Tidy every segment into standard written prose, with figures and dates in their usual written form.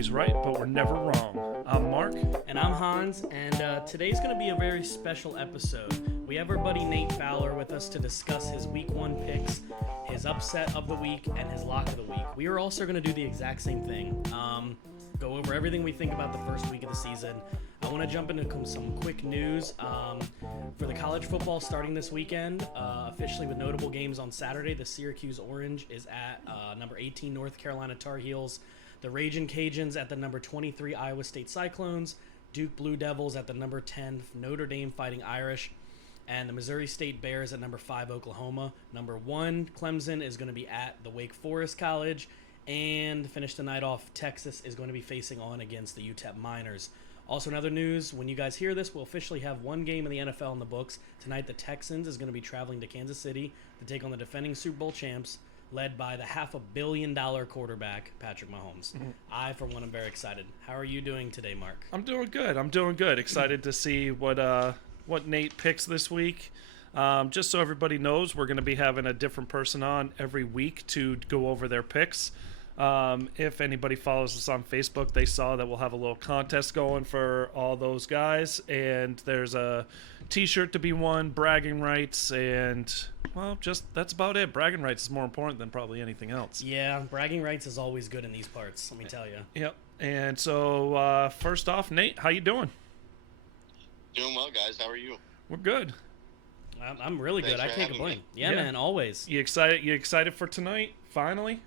always right, but we're never wrong. I'm Mark. And I'm Hans, and today's going to be a very special episode. We have our buddy Nate Fowler with us to discuss his Week 1 picks, his upset of the week, and his lock of the week. We are also going to do the exact same thing. Go over everything we think about the first week of the season. I want to jump into some quick news for the college football starting this weekend, officially with notable games on Saturday. The Syracuse Orange is at number 18 North Carolina Tar Heels. The Ragin' Cajuns at the number 23 Iowa State Cyclones. Duke Blue Devils at the number 10 Notre Dame Fighting Irish. And the Missouri State Bears at number 5 Oklahoma. Number 1 Clemson is going to be at the Wake Forest College. And to finish the night off, Texas is going to be facing on against the UTEP Miners. Also, in other news, when you guys hear this, we'll officially have one game in the NFL in the books. Tonight, the Texans is going to be traveling to Kansas City to take on the defending Super Bowl champs, led by the $500 million quarterback, Patrick Mahomes. Mm-hmm. I, for one, am very excited. How are you doing today, Mark? I'm doing good. Excited to see what Nate picks this week. Just so everybody knows, we're going to be having a different person on every week to go over their picks. If anybody follows us on Facebook, they saw that we'll have a little contest going for all those guys, and there's a t-shirt to be won, bragging rights, and well, just that's about it. Bragging rights is more important than probably anything else. Yeah, bragging rights is always good in these parts, let me tell you. Yep. And so first off, Nate, how you doing? Doing well, guys. How are you? We're good. I'm really good. I can't complain. Yeah, man, always. You excited for tonight? Finally?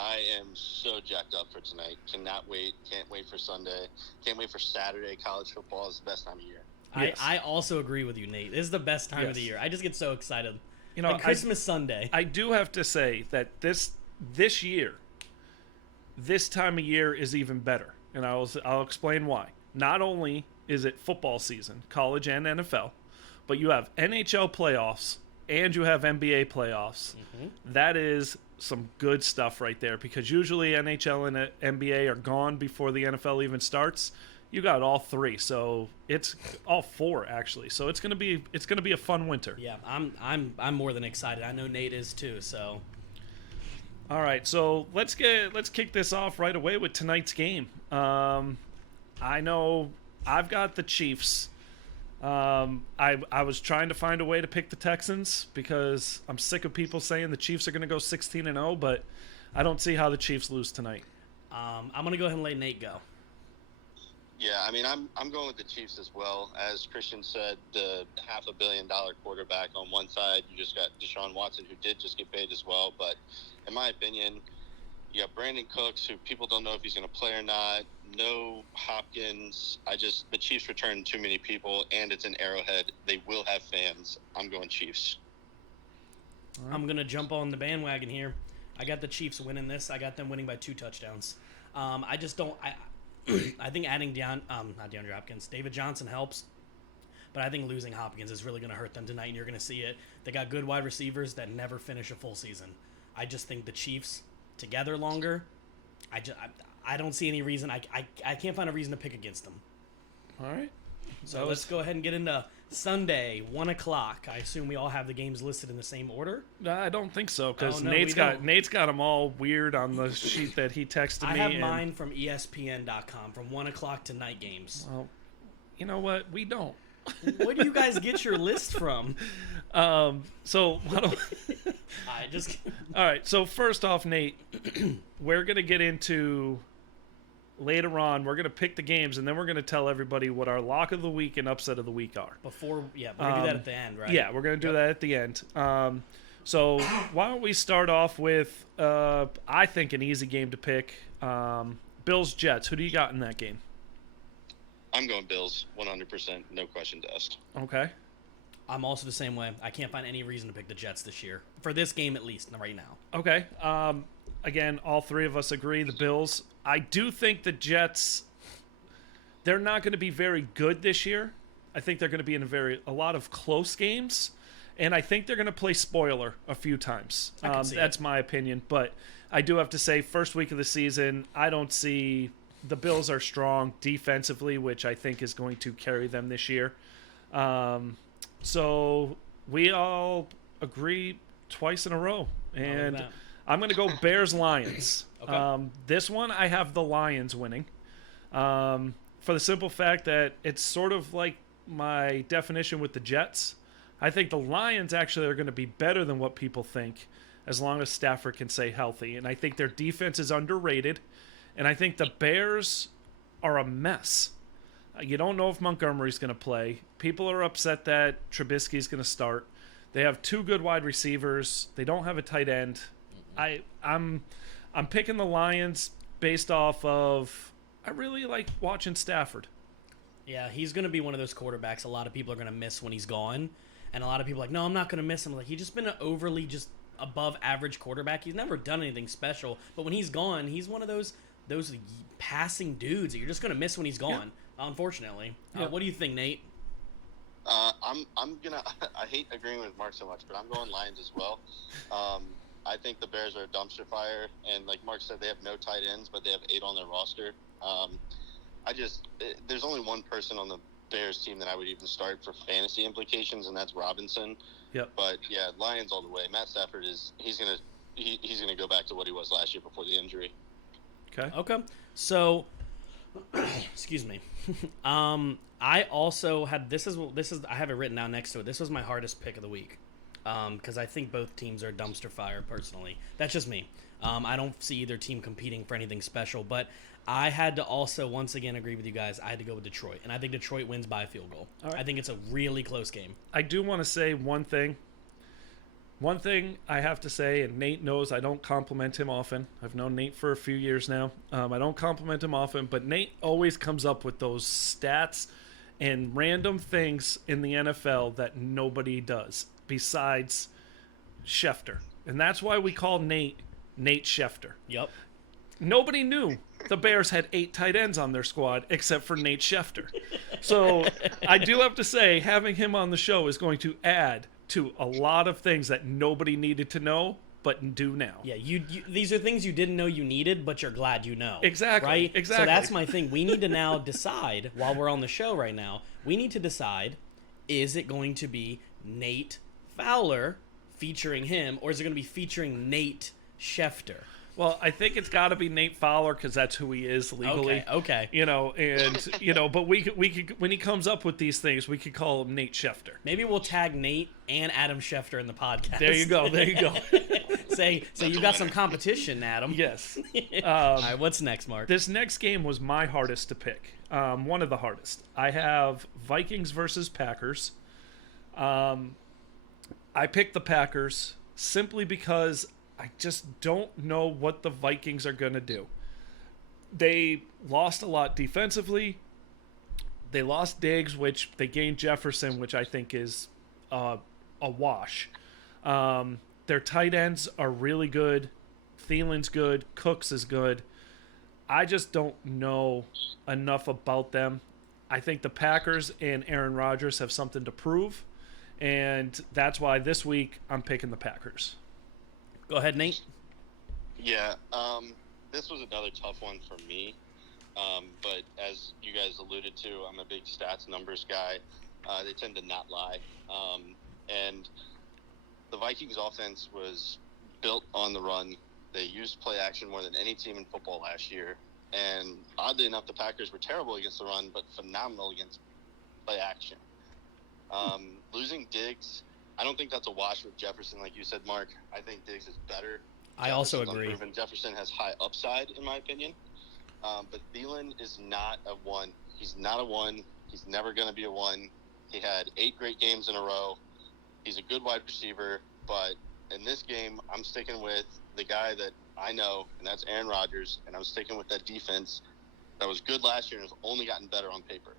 I am so jacked up for tonight. Cannot wait. Can't wait for Sunday. Can't wait for Saturday. College football is the best time of year. Yes. I also agree with you, Nate. This is the best time of the year. I just get so excited. You know, like Christmas Sunday. I do have to say that this year, this time of year is even better, and I'll explain why. Not only is it football season, college and NFL, but you have NHL playoffs and you have NBA playoffs. Mm-hmm. That is some good stuff right there, because usually NHL and NBA are gone before the NFL even starts. You got all three, so it's all four actually. So it's gonna be a fun winter. Yeah, I'm more than excited. I know Nate is too. So, all right, so let's kick this off right away with tonight's game. I know I've got the Chiefs. I was trying to find a way to pick the Texans because I'm sick of people saying the Chiefs are going to go 16-0, but I don't see how the Chiefs lose tonight. I'm going to go ahead and let Nate go. Yeah, I mean, I'm going with the Chiefs as well. As Christian said, the $500 million quarterback on one side. You just got Deshaun Watson, who did just get paid as well. But in my opinion, you got Brandon Cooks, who people don't know if he's going to play or not. No Hopkins. The Chiefs return too many people, and it's an Arrowhead. They will have fans. I'm going Chiefs. Right. I'm going to jump on the bandwagon here. I got the Chiefs winning this. I got them winning by 2 touchdowns. I just don't. I think adding not DeAndre Hopkins, David Johnson helps, but I think losing Hopkins is really going to hurt them tonight, and you're going to see it. They got good wide receivers that never finish a full season. I just think the Chiefs together longer. I don't see any reason. I can't find a reason to pick against them. All right. So let's go ahead and get into Sunday, 1 o'clock. I assume we all have the games listed in the same order? I don't think so, because Nate's got them all weird on the sheet that he texted me. I have mine from ESPN.com from 1 o'clock to night games. Well, you know what? We don't. Where do you guys get your list from? So why don't all right. So first off, Nate, we're gonna get into later on. We're gonna pick the games, and then we're gonna tell everybody what our lock of the week and upset of the week are. We're gonna do that at the end, right? Yeah, we're gonna do that at the end. So why don't we start off with I think an easy game to pick. Bills Jets. Who do you got in that game? I'm going Bills, 100%, no question asked. Okay. I'm also the same way. I can't find any reason to pick the Jets this year. For this game, at least, right now. Okay. Again, all three of us agree, the Bills. I do think the Jets, they're not going to be very good this year. I think they're going to be in a lot of close games, and I think they're going to play spoiler a few times. That's my opinion, but I do have to say, first week of the season, I don't see... The Bills are strong defensively, which I think is going to carry them this year. So we all agree twice in a row. And I'm going to go Bears-Lions. Okay. This one, I have the Lions winning. For the simple fact that it's sort of like my definition with the Jets. I think the Lions actually are going to be better than what people think as long as Stafford can stay healthy. And I think their defense is underrated. And I think the Bears are a mess. You don't know if Montgomery's going to play. People are upset that Trubisky's going to start. They have 2 good wide receivers. They don't have a tight end. I'm picking the Lions based off of I really like watching Stafford. Yeah, he's going to be one of those quarterbacks a lot of people are going to miss when he's gone. And a lot of people are like, no, I'm not going to miss him. Like, he's just been an overly just above average quarterback. He's never done anything special. But when he's gone, he's one of those passing dudes that you're just going to miss when he's gone, unfortunately. What do you think, Nate? I'm gonna. I hate agreeing with Mark so much, but I'm going Lions as well. I think the Bears are a dumpster fire, and like Mark said, they have no tight ends, but they have 8 on their roster. There's only one person on the Bears team that I would even start for fantasy implications, and that's Robinson. Yep. But yeah, Lions all the way. Matt Stafford he's gonna go back to what he was last year before the injury. Okay. So, excuse me. I also had this is I have it written down next to it. This was my hardest pick of the week. Because I think both teams are dumpster fire personally. That's just me. I don't see either team competing for anything special, but I had to also once again agree with you guys. I had to go with Detroit, and I think Detroit wins by a field goal. All right. I think it's a really close game. I do want to say one thing. One thing I have to say, and Nate knows I don't compliment him often. I've known Nate for a few years now. I don't compliment him often, but Nate always comes up with those stats and random things in the NFL that nobody does besides Schefter. And that's why we call Nate Schefter. Yep. Nobody knew the Bears had 8 tight ends on their squad except for Nate Schefter. So I do have to say, having him on the show is going to add to a lot of things that nobody needed to know, but do now. Yeah, you these are things you didn't know you needed, but you're glad you know. Exactly. Right? Exactly. So that's my thing. We need to now decide, while we're on the show right now, we need to decide, is it going to be Nate Fowler featuring him, or is it going to be featuring Nate Schefter? Well, I think it's got to be Nate Fowler because that's who he is legally. Okay. But we could when he comes up with these things, we could call him Nate Schefter. Maybe we'll tag Nate and Adam Schefter in the podcast. There you go. Say you got some competition, Adam. Yes. All right, what's next, Mark? This next game was my hardest to pick. One of the hardest. I have Vikings versus Packers. I picked the Packers simply because I just don't know what the Vikings are going to do. They lost a lot defensively. They lost Diggs, which they gained Jefferson, which I think is a wash. Their tight ends are really good. Thielen's good. Cooks is good. I just don't know enough about them. I think the Packers and Aaron Rodgers have something to prove, and that's why this week I'm picking the Packers. Go ahead, Nate. Yeah, this was another tough one for me. But as you guys alluded to, I'm a big stats numbers guy. They tend to not lie. And the Vikings offense was built on the run. They used play action more than any team in football last year. And oddly enough, the Packers were terrible against the run, but phenomenal against play action. Losing Diggs, I don't think that's a wash with Jefferson, like you said, Mark. I think Diggs is better. I also agree. Unproven. Jefferson has high upside, in my opinion. But Thielen is not a 1. He's not a 1. He's never going to be a 1. He had 8 great games in a row. He's a good wide receiver. But in this game, I'm sticking with the guy that I know, and that's Aaron Rodgers. And I'm sticking with that defense that was good last year and has only gotten better on paper.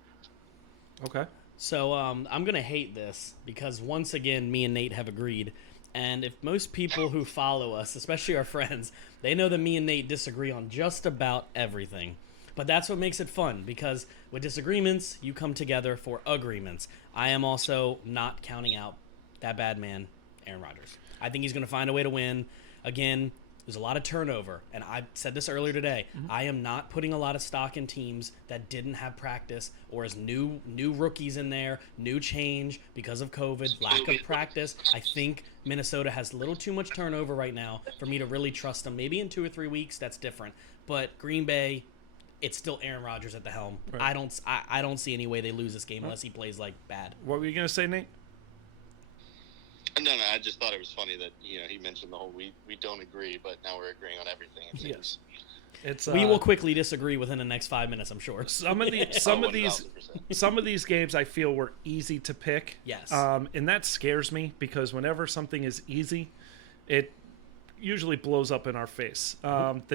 Okay. So I'm going to hate this because, once again, me and Nate have agreed. And if most people who follow us, especially our friends, they know that me and Nate disagree on just about everything. But that's what makes it fun, because with disagreements, you come together for agreements. I am also not counting out that bad man, Aaron Rodgers. I think he's going to find a way to win. Again, There's a lot of turnover, and I said this earlier today. I am not putting a lot of stock in teams that didn't have practice or as new rookies in there, new change because of COVID, lack of practice. I think Minnesota has a little too much turnover right now for me to really trust them. Maybe in 2 or 3 weeks that's different, but Green Bay, it's still Aaron Rodgers at the helm. Right. I don't see any way they lose this game unless he plays like bad. What were you gonna say, Nate? No, I just thought it was funny that he mentioned the whole we don't agree, but now we're agreeing on everything. It seems. It's We will quickly disagree within the next 5 minutes, I'm sure. some of these games I feel were easy to pick. Yes. And that scares me because whenever something is easy, it usually blows up in our face. This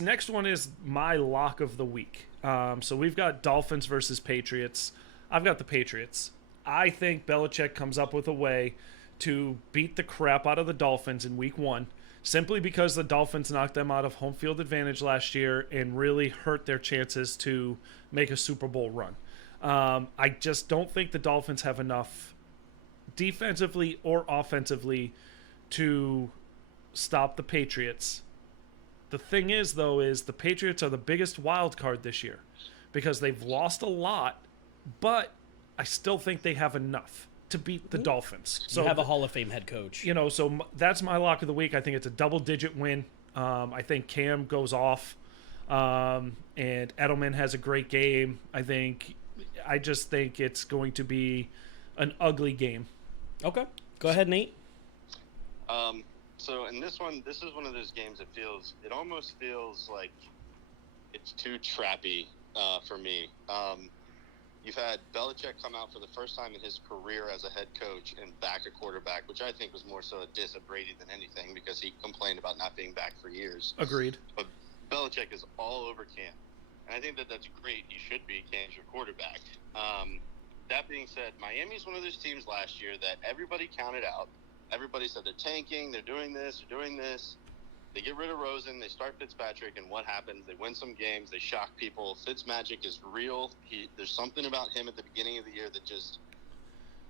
next one is my lock of the week. So we've got Dolphins versus Patriots. I've got the Patriots. I think Belichick comes up with a way to beat the crap out of the Dolphins in week 1, simply because the Dolphins knocked them out of home field advantage last year and really hurt their chances to make a Super Bowl run. I just don't think the Dolphins have enough defensively or offensively to stop the Patriots. The thing is, though, is the Patriots are the biggest wild card this year because they've lost a lot, but I still think they have enough to beat the Dolphins. So you have a Hall of Fame head coach. So that's my lock of the week. I think it's a double-digit win. I think Cam goes off, and Edelman has a great game. I just think it's going to be an ugly game. Okay. Go ahead, Nate. So in this one, this is one of those games it almost feels like it's too trappy for me. You've had Belichick come out for the first time in his career as a head coach and back a quarterback, which I think was more so a diss of Brady than anything because he complained about not being back for years. Agreed. But Belichick is all over Cam. And I think that that's great. He should be. Cam's your quarterback. That being said, Miami's one of those teams last year that everybody counted out. Everybody said they're tanking, they're doing this. They get rid of Rosen, they start Fitzpatrick, and what happens? They win some games, they shock people. Fitzmagic is real. There's something about him at the beginning of the year that just,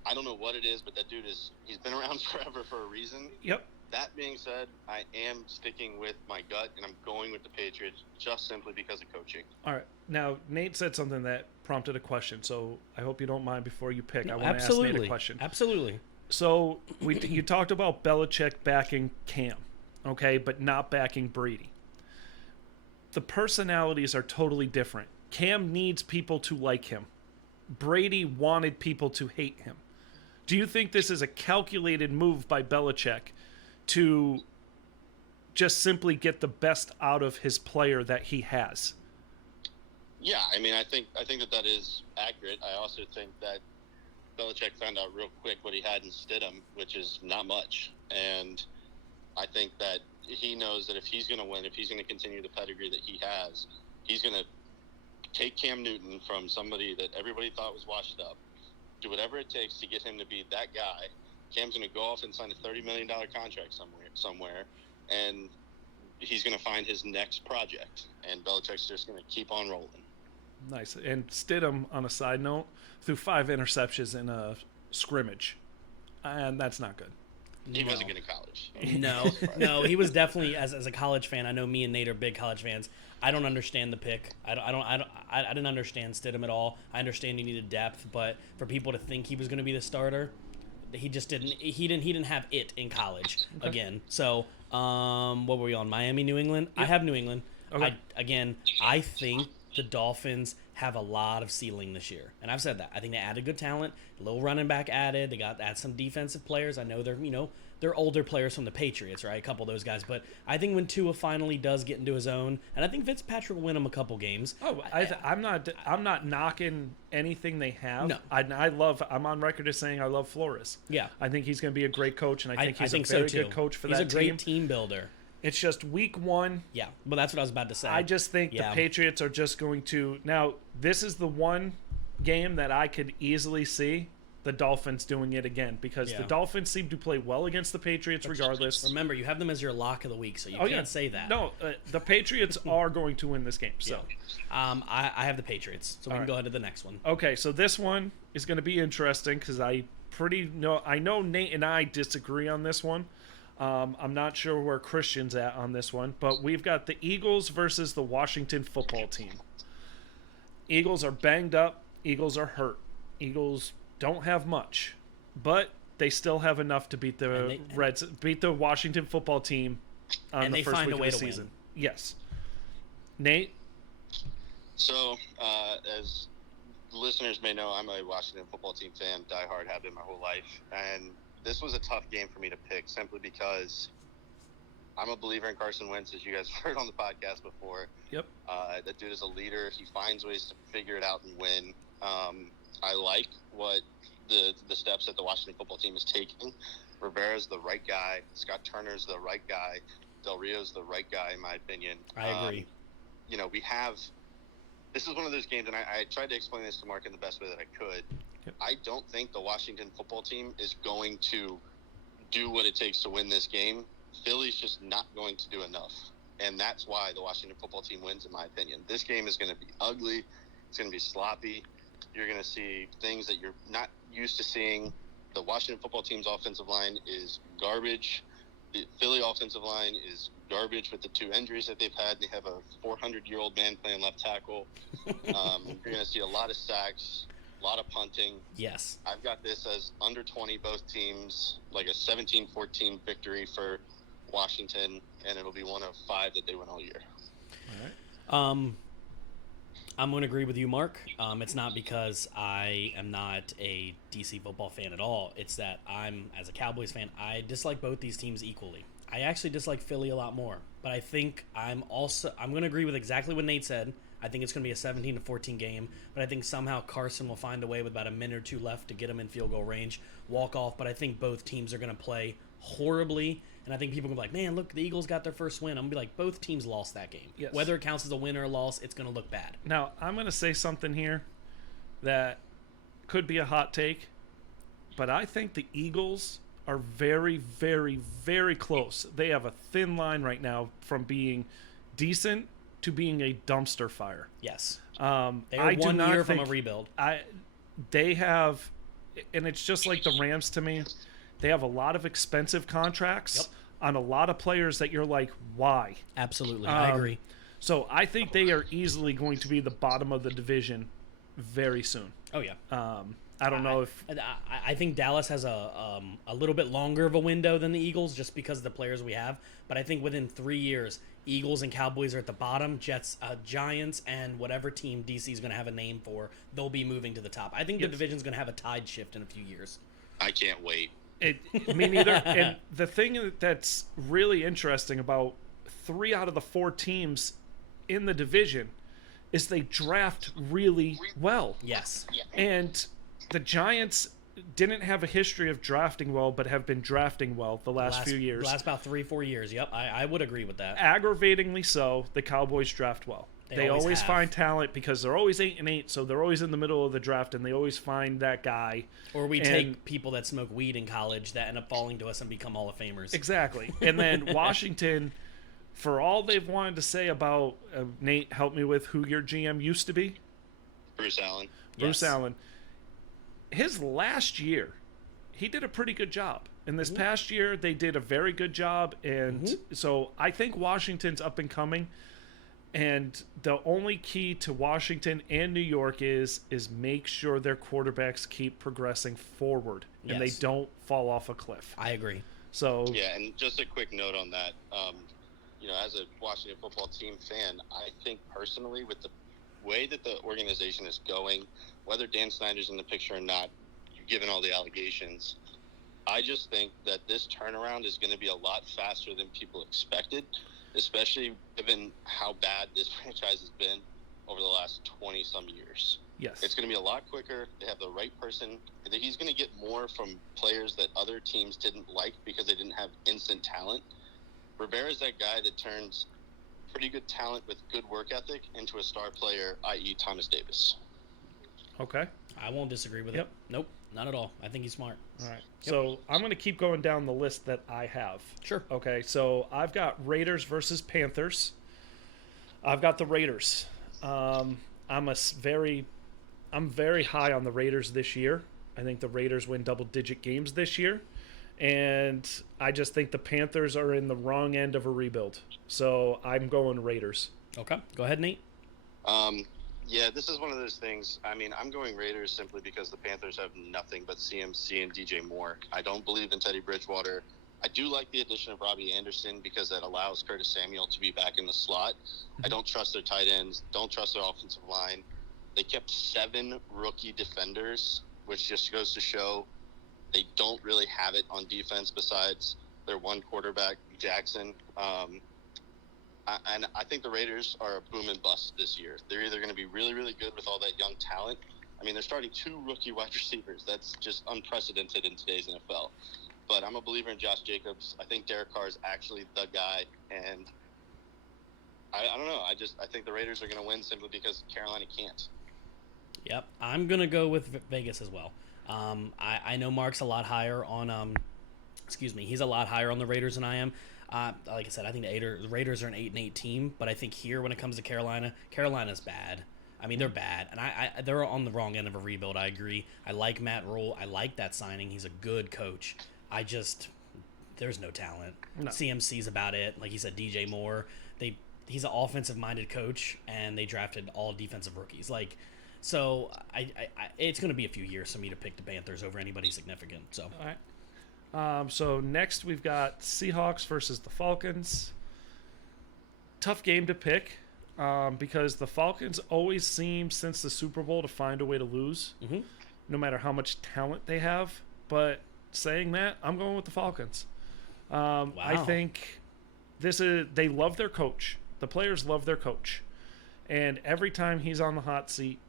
I don't know what it is, but that dude he's been around forever for a reason. Yep. That being said, I am sticking with my gut, and I'm going with the Patriots just simply because of coaching. All right. Now, Nate said something that prompted a question, so I hope you don't mind before you pick. No, I want to ask Nate a question. Absolutely. So you talked about Belichick backing Cam, okay, but not backing Brady. The personalities are totally different. Cam needs people to like him. Brady wanted people to hate him. Do you think this is a calculated move by Belichick to just simply get the best out of his player that he has? Yeah, I mean, I think that is accurate. I also think that Belichick found out real quick what he had in Stidham, which is not much. And I think that he knows that if he's going to win, if he's going to continue the pedigree that he has, he's going to take Cam Newton from somebody that everybody thought was washed up, do whatever it takes to get him to be that guy. Cam's going to go off and sign a $30 million contract somewhere, and he's going to find his next project. And Belichick's just going to keep on rolling. Nice. And Stidham, on a side note, threw 5 interceptions in a scrimmage, and that's not good. He wasn't good in college. No, he was definitely as a college fan. I know me and Nate are big college fans. I don't understand the pick. I didn't understand Stidham at all. I understand you needed depth, but for people to think he was going to be the starter, he just didn't. He didn't have it in college again. So, what were we on? Miami, New England. Yep. I have New England. Okay. I think the Dolphins have a lot of ceiling this year, and I've said that. I think they added good talent, a little running back added. They add some defensive players. I know they're older players from the Patriots, right? A couple of those guys, but I think when Tua finally does get into his own, and I think Fitzpatrick will win him a couple games. Oh, I'm not knocking anything they have. No. I'm on record as saying I love Flores. Yeah, I think he's going to be a great coach, and I think he's a very good coach for that team. He's a great team builder. It's just week 1. Yeah, but that's what I was about to say. I just think the Patriots are just going to... Now, this is the one game that I could easily see the Dolphins doing it again, because the Dolphins seem to play well against the Patriots regardless. Remember, you have them as your lock of the week, so you can't say that. No, the Patriots are going to win this game. So, I have the Patriots, so we can go ahead to the next one. Okay, so this one is going to be interesting because I know Nate and I disagree on this one. I'm not sure where Christian's at on this one, but we've got the Eagles versus the Washington football team. Eagles are banged up. Eagles are hurt. Eagles don't have much, but they still have enough to beat beat the Washington football team on the first week of the season. Yes. Nate? So, as listeners may know, I'm a Washington football team fan, diehard, have been my whole life, and this was a tough game for me to pick simply because I'm a believer in Carson Wentz, as you guys have heard on the podcast before. Yep. That dude is a leader. He finds ways to figure it out and win. I like what the steps that the Washington football team is taking. Rivera's the right guy. Scott Turner's the right guy. Del Rio's the right guy, in my opinion. I agree. We have – this is one of those games, and I tried to explain this to Mark in the best way that I could. Yep. I don't think the Washington football team is going to do what it takes to win this game. Philly's just not going to do enough, and that's why the Washington football team wins, in my opinion. This game is going to be ugly. It's going to be sloppy. You're going to see things that you're not used to seeing. The Washington football team's offensive line is garbage. The Philly offensive line is garbage with the 2 injuries that they've had. They have a 400-year-old man playing left tackle. You're going to see a lot of sacks, a lot of punting. Yes. I've got this as under 20, both teams, like a 17-14 victory for Washington, and it'll be one of 5 that they win all year. All right. I'm going to agree with you, Mark. It's not because I am not a DC football fan at all. It's that as a Cowboys fan, I dislike both these teams equally. I actually dislike Philly a lot more. But I think I'm going to agree with exactly what Nate said. I think it's going to be a 17-14 game. But I think somehow Carson will find a way with about a minute or 2 left to get him in field goal range, walk off. But I think both teams are going to play horribly. And I think people are going to be like, man, look, the Eagles got their first win. I'm going to be like, both teams lost that game. Yes. Whether it counts as a win or a loss, it's going to look bad. Now, I'm going to say something here that could be a hot take, but I think the Eagles are very, very, very close. They have a thin line right now from being decent to being a dumpster fire. Yes. They are 1 year from a rebuild. They have, and it's just like the Rams to me. They have a lot of expensive contracts on a lot of players that you're like, why? Absolutely. I agree. So I think they are easily going to be the bottom of the division very soon. Oh, yeah. I don't know if... I think Dallas has a little bit longer of a window than the Eagles just because of the players we have. But I think within 3 years, Eagles and Cowboys are at the bottom. Jets, Giants, and whatever team DC is going to have a name for, they'll be moving to the top. I think the division's going to have a tide shift in a few years. I can't wait. Me neither. And the thing that's really interesting about 3 out of the 4 teams in the division is they draft really well. Yes. And the Giants didn't have a history of drafting well, but have been drafting well the last few years. The last about 3-4 years. Yep, I would agree with that. Aggravatingly so, the Cowboys draft well. They always find talent because they're always 8-8, so they're always in the middle of the draft, and they always find that guy. Or we take people that smoke weed in college that end up falling to us and become Hall of Famers. Exactly. And then Washington, for all they've wanted to say about Nate, help me with who your GM used to be. Bruce Allen. Bruce Allen. His last year, he did a pretty good job. And this past year, they did a very good job. And so I think Washington's up and coming. And the only key to Washington and New York is make sure their quarterbacks keep progressing forward and they don't fall off a cliff. I agree. So yeah, and just a quick note on that. As a Washington football team fan, I think personally with the way that the organization is going, whether Dan Snyder's in the picture or not, given all the allegations, I just think that this turnaround is going to be a lot faster than people expected, especially given how bad this franchise has been over the last 20-some years. Yes. It's going to be a lot quicker. They have the right person. He's going to get more from players that other teams didn't like because they didn't have instant talent. Rivera's that guy that turns pretty good talent with good work ethic into a star player, i.e. Thomas Davis. Okay. I won't disagree with it. Nope, not at all. I think he's smart. All right. So I'm going to keep going down the list that I have. Sure. Okay. So I've got Raiders versus Panthers. I've got the Raiders. I'm very high on the Raiders this year. I think the Raiders win double-digit games this year. And I just think the Panthers are in the wrong end of a rebuild. So I'm going Raiders. Okay, go ahead, Nate. Yeah, this is one of those things. I mean, I'm going Raiders simply because the Panthers have nothing but CMC and DJ Moore. I don't believe in Teddy Bridgewater. I do like the addition of Robbie Anderson because that allows Curtis Samuel to be back in the slot. I don't trust their tight ends, don't trust their offensive line. They kept 7 rookie defenders, which just goes to show they don't really have it on defense besides their one quarterback, Jackson. And I think the Raiders are a boom and bust this year. They're either going to be really, really good with all that young talent. I mean, they're starting 2 rookie wide receivers. That's just unprecedented in today's NFL. But I'm a believer in Josh Jacobs. I think Derek Carr is actually the guy. And I don't know. I think the Raiders are going to win simply because Carolina can't. Yep, I'm going to go with Vegas as well. I know Mark's a lot higher on he's a lot higher on the Raiders than I am. Like I said, I think the Raiders are an 8-8 team, but I think here when it comes to Carolina's bad. I mean, they're bad, and they're on the wrong end of a rebuild. I agree. I like Matt Rule. I like that signing. He's a good coach. There's no talent. No. CMC's about it. Like you said, DJ Moore. He's an offensive-minded coach, and they drafted all defensive rookies. So it's going to be a few years for me to pick the Panthers over anybody significant. So. All right. So next we've got Seahawks versus the Falcons. Tough game to pick because the Falcons always seem, since the Super Bowl, to find a way to lose, no matter how much talent they have. But saying that, I'm going with the Falcons. Wow. I think they love their coach. The players love their coach. And every time he's on the hot seat,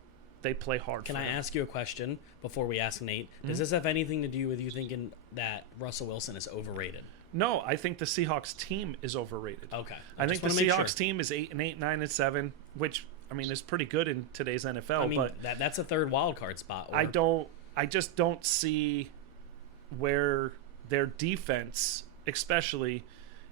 they play hard. Can I ask you a question before we ask Nate? Does this have anything to do with you thinking that Russell Wilson is overrated? No, I think the Seahawks team is overrated. Okay. I think the Seahawks team is 8-8, 9-7, which I mean is pretty good in today's NFL. I mean, but that's a third wild card spot. I just don't see where their defense, especially,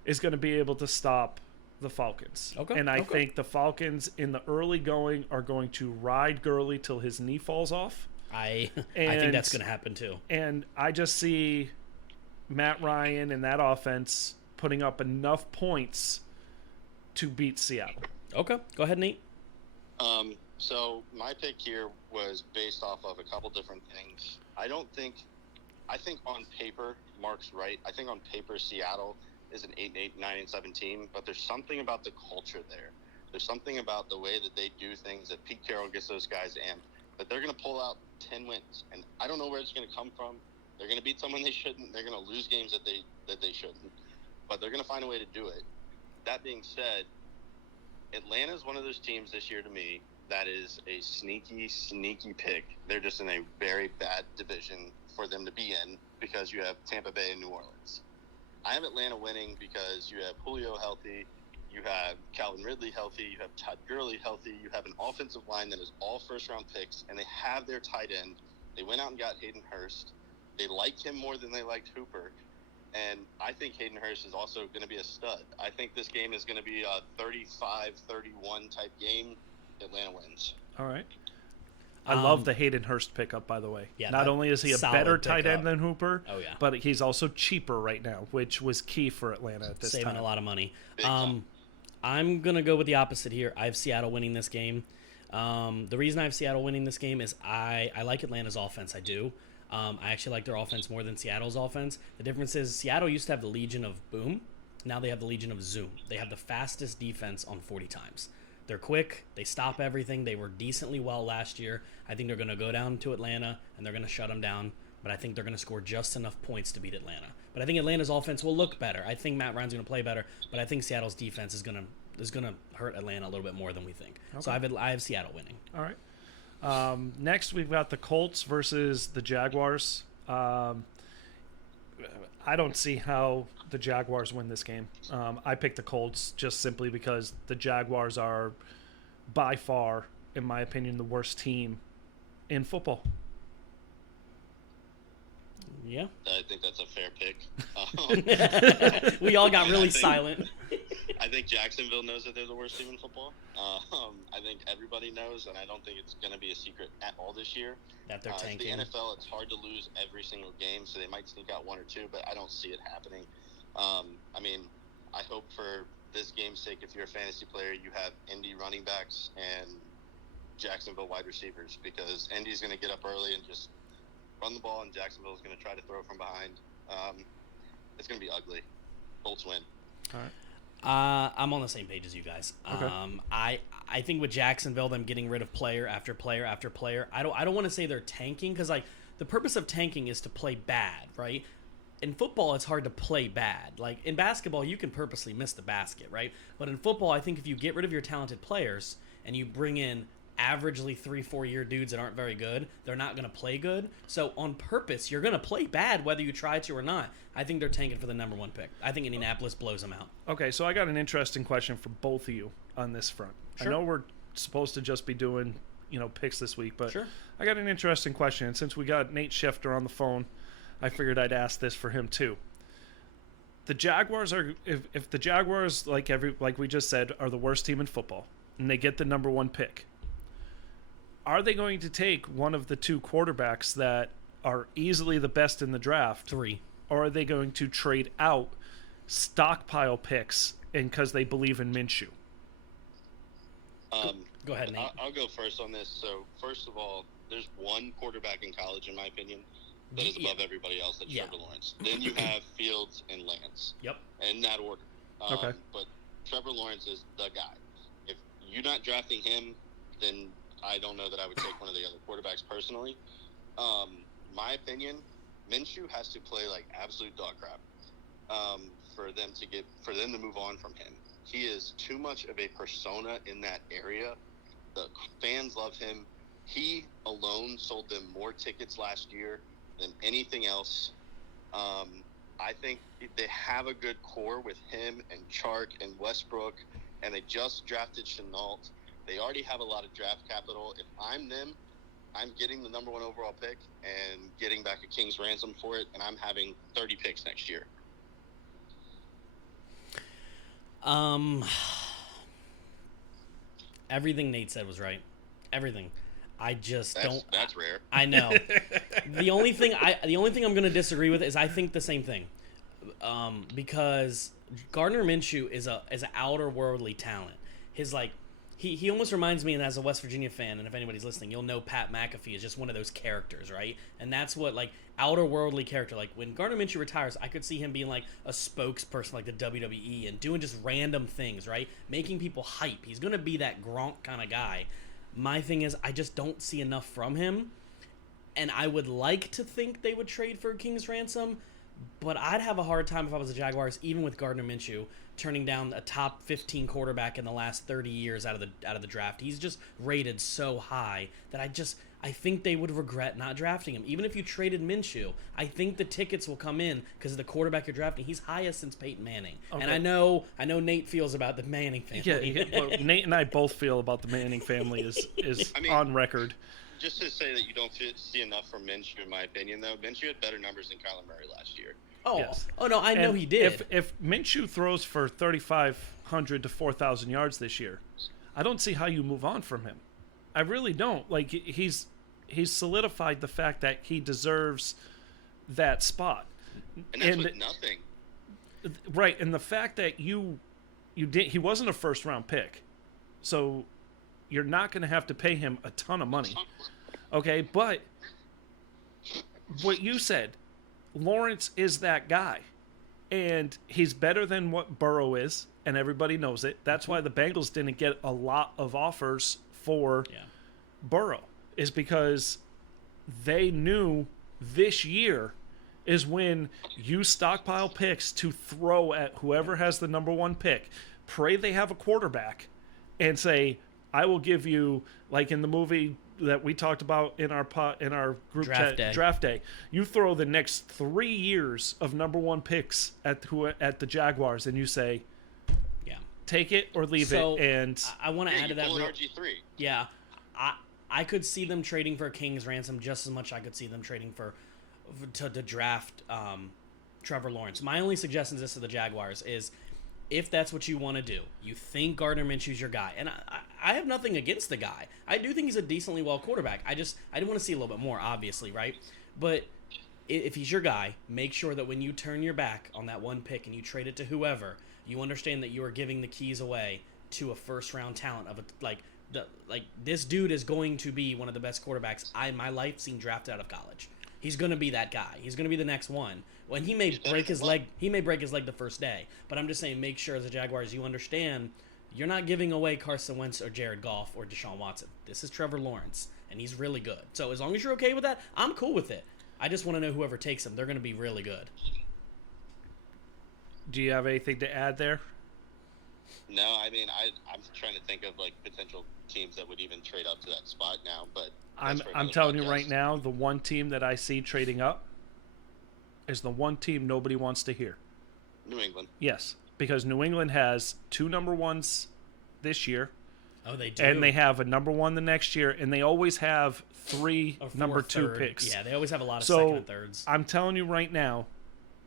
is going to be able to stop the Falcons. Okay. And I think the Falcons in the early going are going to ride Gurley till his knee falls off. I think that's going to happen too. And I just see Matt Ryan and that offense putting up enough points to beat Seattle. Okay. Go ahead, Nate. So my pick here was based off of a couple different things. I think on paper, Mark's right. I think on paper, Seattle is an 8-8, 9-7 team, but there's something about the culture there. There's something about the way that they do things that Pete Carroll gets those guys amped, that they're going to pull out 10 wins. And I don't know where it's going to come from. They're going to beat someone they shouldn't. They're going to lose games that they shouldn't. But they're going to find a way to do it. That being said, Atlanta is one of those teams this year to me that is a sneaky, sneaky pick. They're just in a very bad division for them to be in because you have Tampa Bay and New Orleans. I have Atlanta winning because you have Julio healthy, you have Calvin Ridley healthy, you have Todd Gurley healthy, you have an offensive line that is all first-round picks, and they have their tight end. They went out and got Hayden Hurst. They liked him more than they liked Hooper. And I think Hayden Hurst is also going to be a stud. I think this game is going to be a 35-31 type game. Atlanta wins. All right. I love the Hayden Hurst pickup, by the way. Yeah, not only is he a better tight end than Hooper, but he's also cheaper right now, which was key for Atlanta at this time. Saving a lot of money. I'm going to go with the opposite here. I have Seattle winning this game. The reason I have Seattle winning this game is I like Atlanta's offense. I do. I actually like their offense more than Seattle's offense. The difference is Seattle used to have the Legion of Boom. Now they have the Legion of Zoom. They have the fastest defense on 40 times. They're quick. They stop everything. They were decently well last year. I think they're going to go down to Atlanta, and they're going to shut them down. But I think they're going to score just enough points to beat Atlanta. But I think Atlanta's offense will look better. I think Matt Ryan's going to play better. But I think Seattle's defense is going to hurt Atlanta a little bit more than we think. Okay. So I have Seattle winning. All right. Next, we've got the Colts versus the Jaguars. I don't see how the Jaguars win this game. I picked the Colts just simply because the Jaguars are by far, in my opinion, the worst team in football. Yeah. I think that's a fair pick. We all got really silent. I think Jacksonville knows that they're the worst team in football. I think everybody knows, and I don't think it's going to be a secret at all this year. That they're tanking. The NFL, it's hard to lose every single game, so they might sneak out one or two, but I don't see it happening. I mean, I hope for this game's sake, if you're a fantasy player, you have Indy running backs and Jacksonville wide receivers, because Indy's going to get up early and just run the ball, and Jacksonville is going to try to throw from behind. It's going to be ugly. Colts win. All right. I'm on the same page as you guys. Okay. I think with Jacksonville, them getting rid of player after player after player, I don't want to say they're tanking, because like the purpose of tanking is to play bad, right? In football, it's hard to play bad. Like in basketball, you can purposely miss the basket, right? But in football, I think if you get rid of your talented players and you bring in averagely 3-4 year dudes that aren't very good, they're not going to play good. So on purpose, you're going to play bad whether you try to or not. I think they're tanking for the number 1 pick. I think Indianapolis blows them out. Okay, so I got an interesting question for both of you on this front. Sure. I know we're supposed to just be doing, picks this week, but Sure. I got an interesting question. And since we got Nate Schefter on the phone, I figured I'd ask this for him too. The Jaguars are, if the Jaguars, like we just said, are the worst team in football, and they get the number 1 pick, are they going to take one of the 2 quarterbacks that are easily the best in the draft? 3. Or are they going to trade out stockpile picks and because they believe in Minshew? Go ahead, Nate. I'll go first on this. So, first of all, there's one quarterback in college, in my opinion, that is above everybody else. That's Trevor Lawrence. Then you have Fields and Lance. Yep. In that order. Okay. But Trevor Lawrence is the guy. If you're not drafting him, then I don't know that I would take one of the other quarterbacks personally. My opinion, Minshew has to play like absolute dog crap for them to move on from him. He is too much of a persona in that area. The fans love him. He alone sold them more tickets last year than anything else. I think they have a good core with him and Chark and Westbrook, and they just drafted Chenault. They already have a lot of draft capital. If I'm them, I'm getting the number 1 overall pick and getting back a king's ransom for it, and I'm having 30 picks next year. Everything Nate said was right. Everything. I just don't. That's rare. I know. The only thing I'm going to disagree with is I think the same thing, because Gardner Minshew is an outer worldly talent. His He almost reminds me, and as a West Virginia fan, and if anybody's listening, you'll know Pat McAfee is just one of those characters, right? And that's what, outer worldly character. Like, when Gardner Minshew retires, I could see him being, a spokesperson, like the WWE, and doing just random things, right? Making people hype. He's going to be that Gronk kind of guy. My thing is, I just don't see enough from him, and I would like to think they would trade for a king's ransom, but I'd have a hard time if I was the Jaguars, even with Gardner Minshew, turning down a top 15 quarterback in the last 30 years out of the draft. He's just rated so high that I think they would regret not drafting him. Even if you traded Minshew, I think the tickets will come in because of the quarterback you're drafting. He's highest since Peyton Manning. Okay. And I know Nate feels about the Manning family. Yeah, well, Nate and I both feel about the Manning family is on record. Just to say that you don't see enough from Minshew, in my opinion, though. Minshew had better numbers than Kyler Murray last year. Oh, yes. Oh no, I know he did. If Minshew throws for 3,500 to 4,000 yards this year, I don't see how you move on from him. I really don't. He's solidified the fact that he deserves that spot. And that's with nothing. Right, and the fact that he wasn't a first round pick, so you're not going to have to pay him a ton of money. Okay, but what you said, Lawrence is that guy, and he's better than what Burrow is, and everybody knows it. That's why the Bengals didn't get a lot of offers for Burrow, is because they knew this year is when you stockpile picks to throw at whoever has the number 1 pick. Pray they have a quarterback and say, I will give you, like in the movie that we talked about in our group draft day. You throw the next 3 years of number 1 picks at the Jaguars, and you say, take it or leave it. And I want to add to that. RG3. Yeah, I could see them trading for a king's ransom just as much. I could see them trading to draft Trevor Lawrence. My only suggestion to the Jaguars is if that's what you want to do, you think Gardner Minshew's your guy, and I have nothing against the guy. I do think he's a decently well quarterback. I want to see a little bit more, obviously, right? But if he's your guy, make sure that when you turn your back on that one pick and you trade it to whoever, you understand that you are giving the keys away to a first-round talent of this dude is going to be one of the best quarterbacks in my life seen drafted out of college. He's going to be that guy. He's going to be the next one. When he may break his leg, the first day. But I'm just saying, make sure as the Jaguars you understand you're not giving away Carson Wentz or Jared Goff or Deshaun Watson. This is Trevor Lawrence, and he's really good. So as long as you're okay with that, I'm cool with it. I just want to know whoever takes him, they're going to be really good. Do you have anything to add there? No, I mean, I'm trying to think of like potential teams that would even trade up to that spot now, but I'm telling you right now, the one team that I see trading up is the one team nobody wants to hear. New England. Yes, because New England has 2 number ones this year. Oh, they do. And they have a number 1 the next year, and they always have 3 number 2 picks. Yeah, they always have a lot of second and thirds. I'm telling you right now,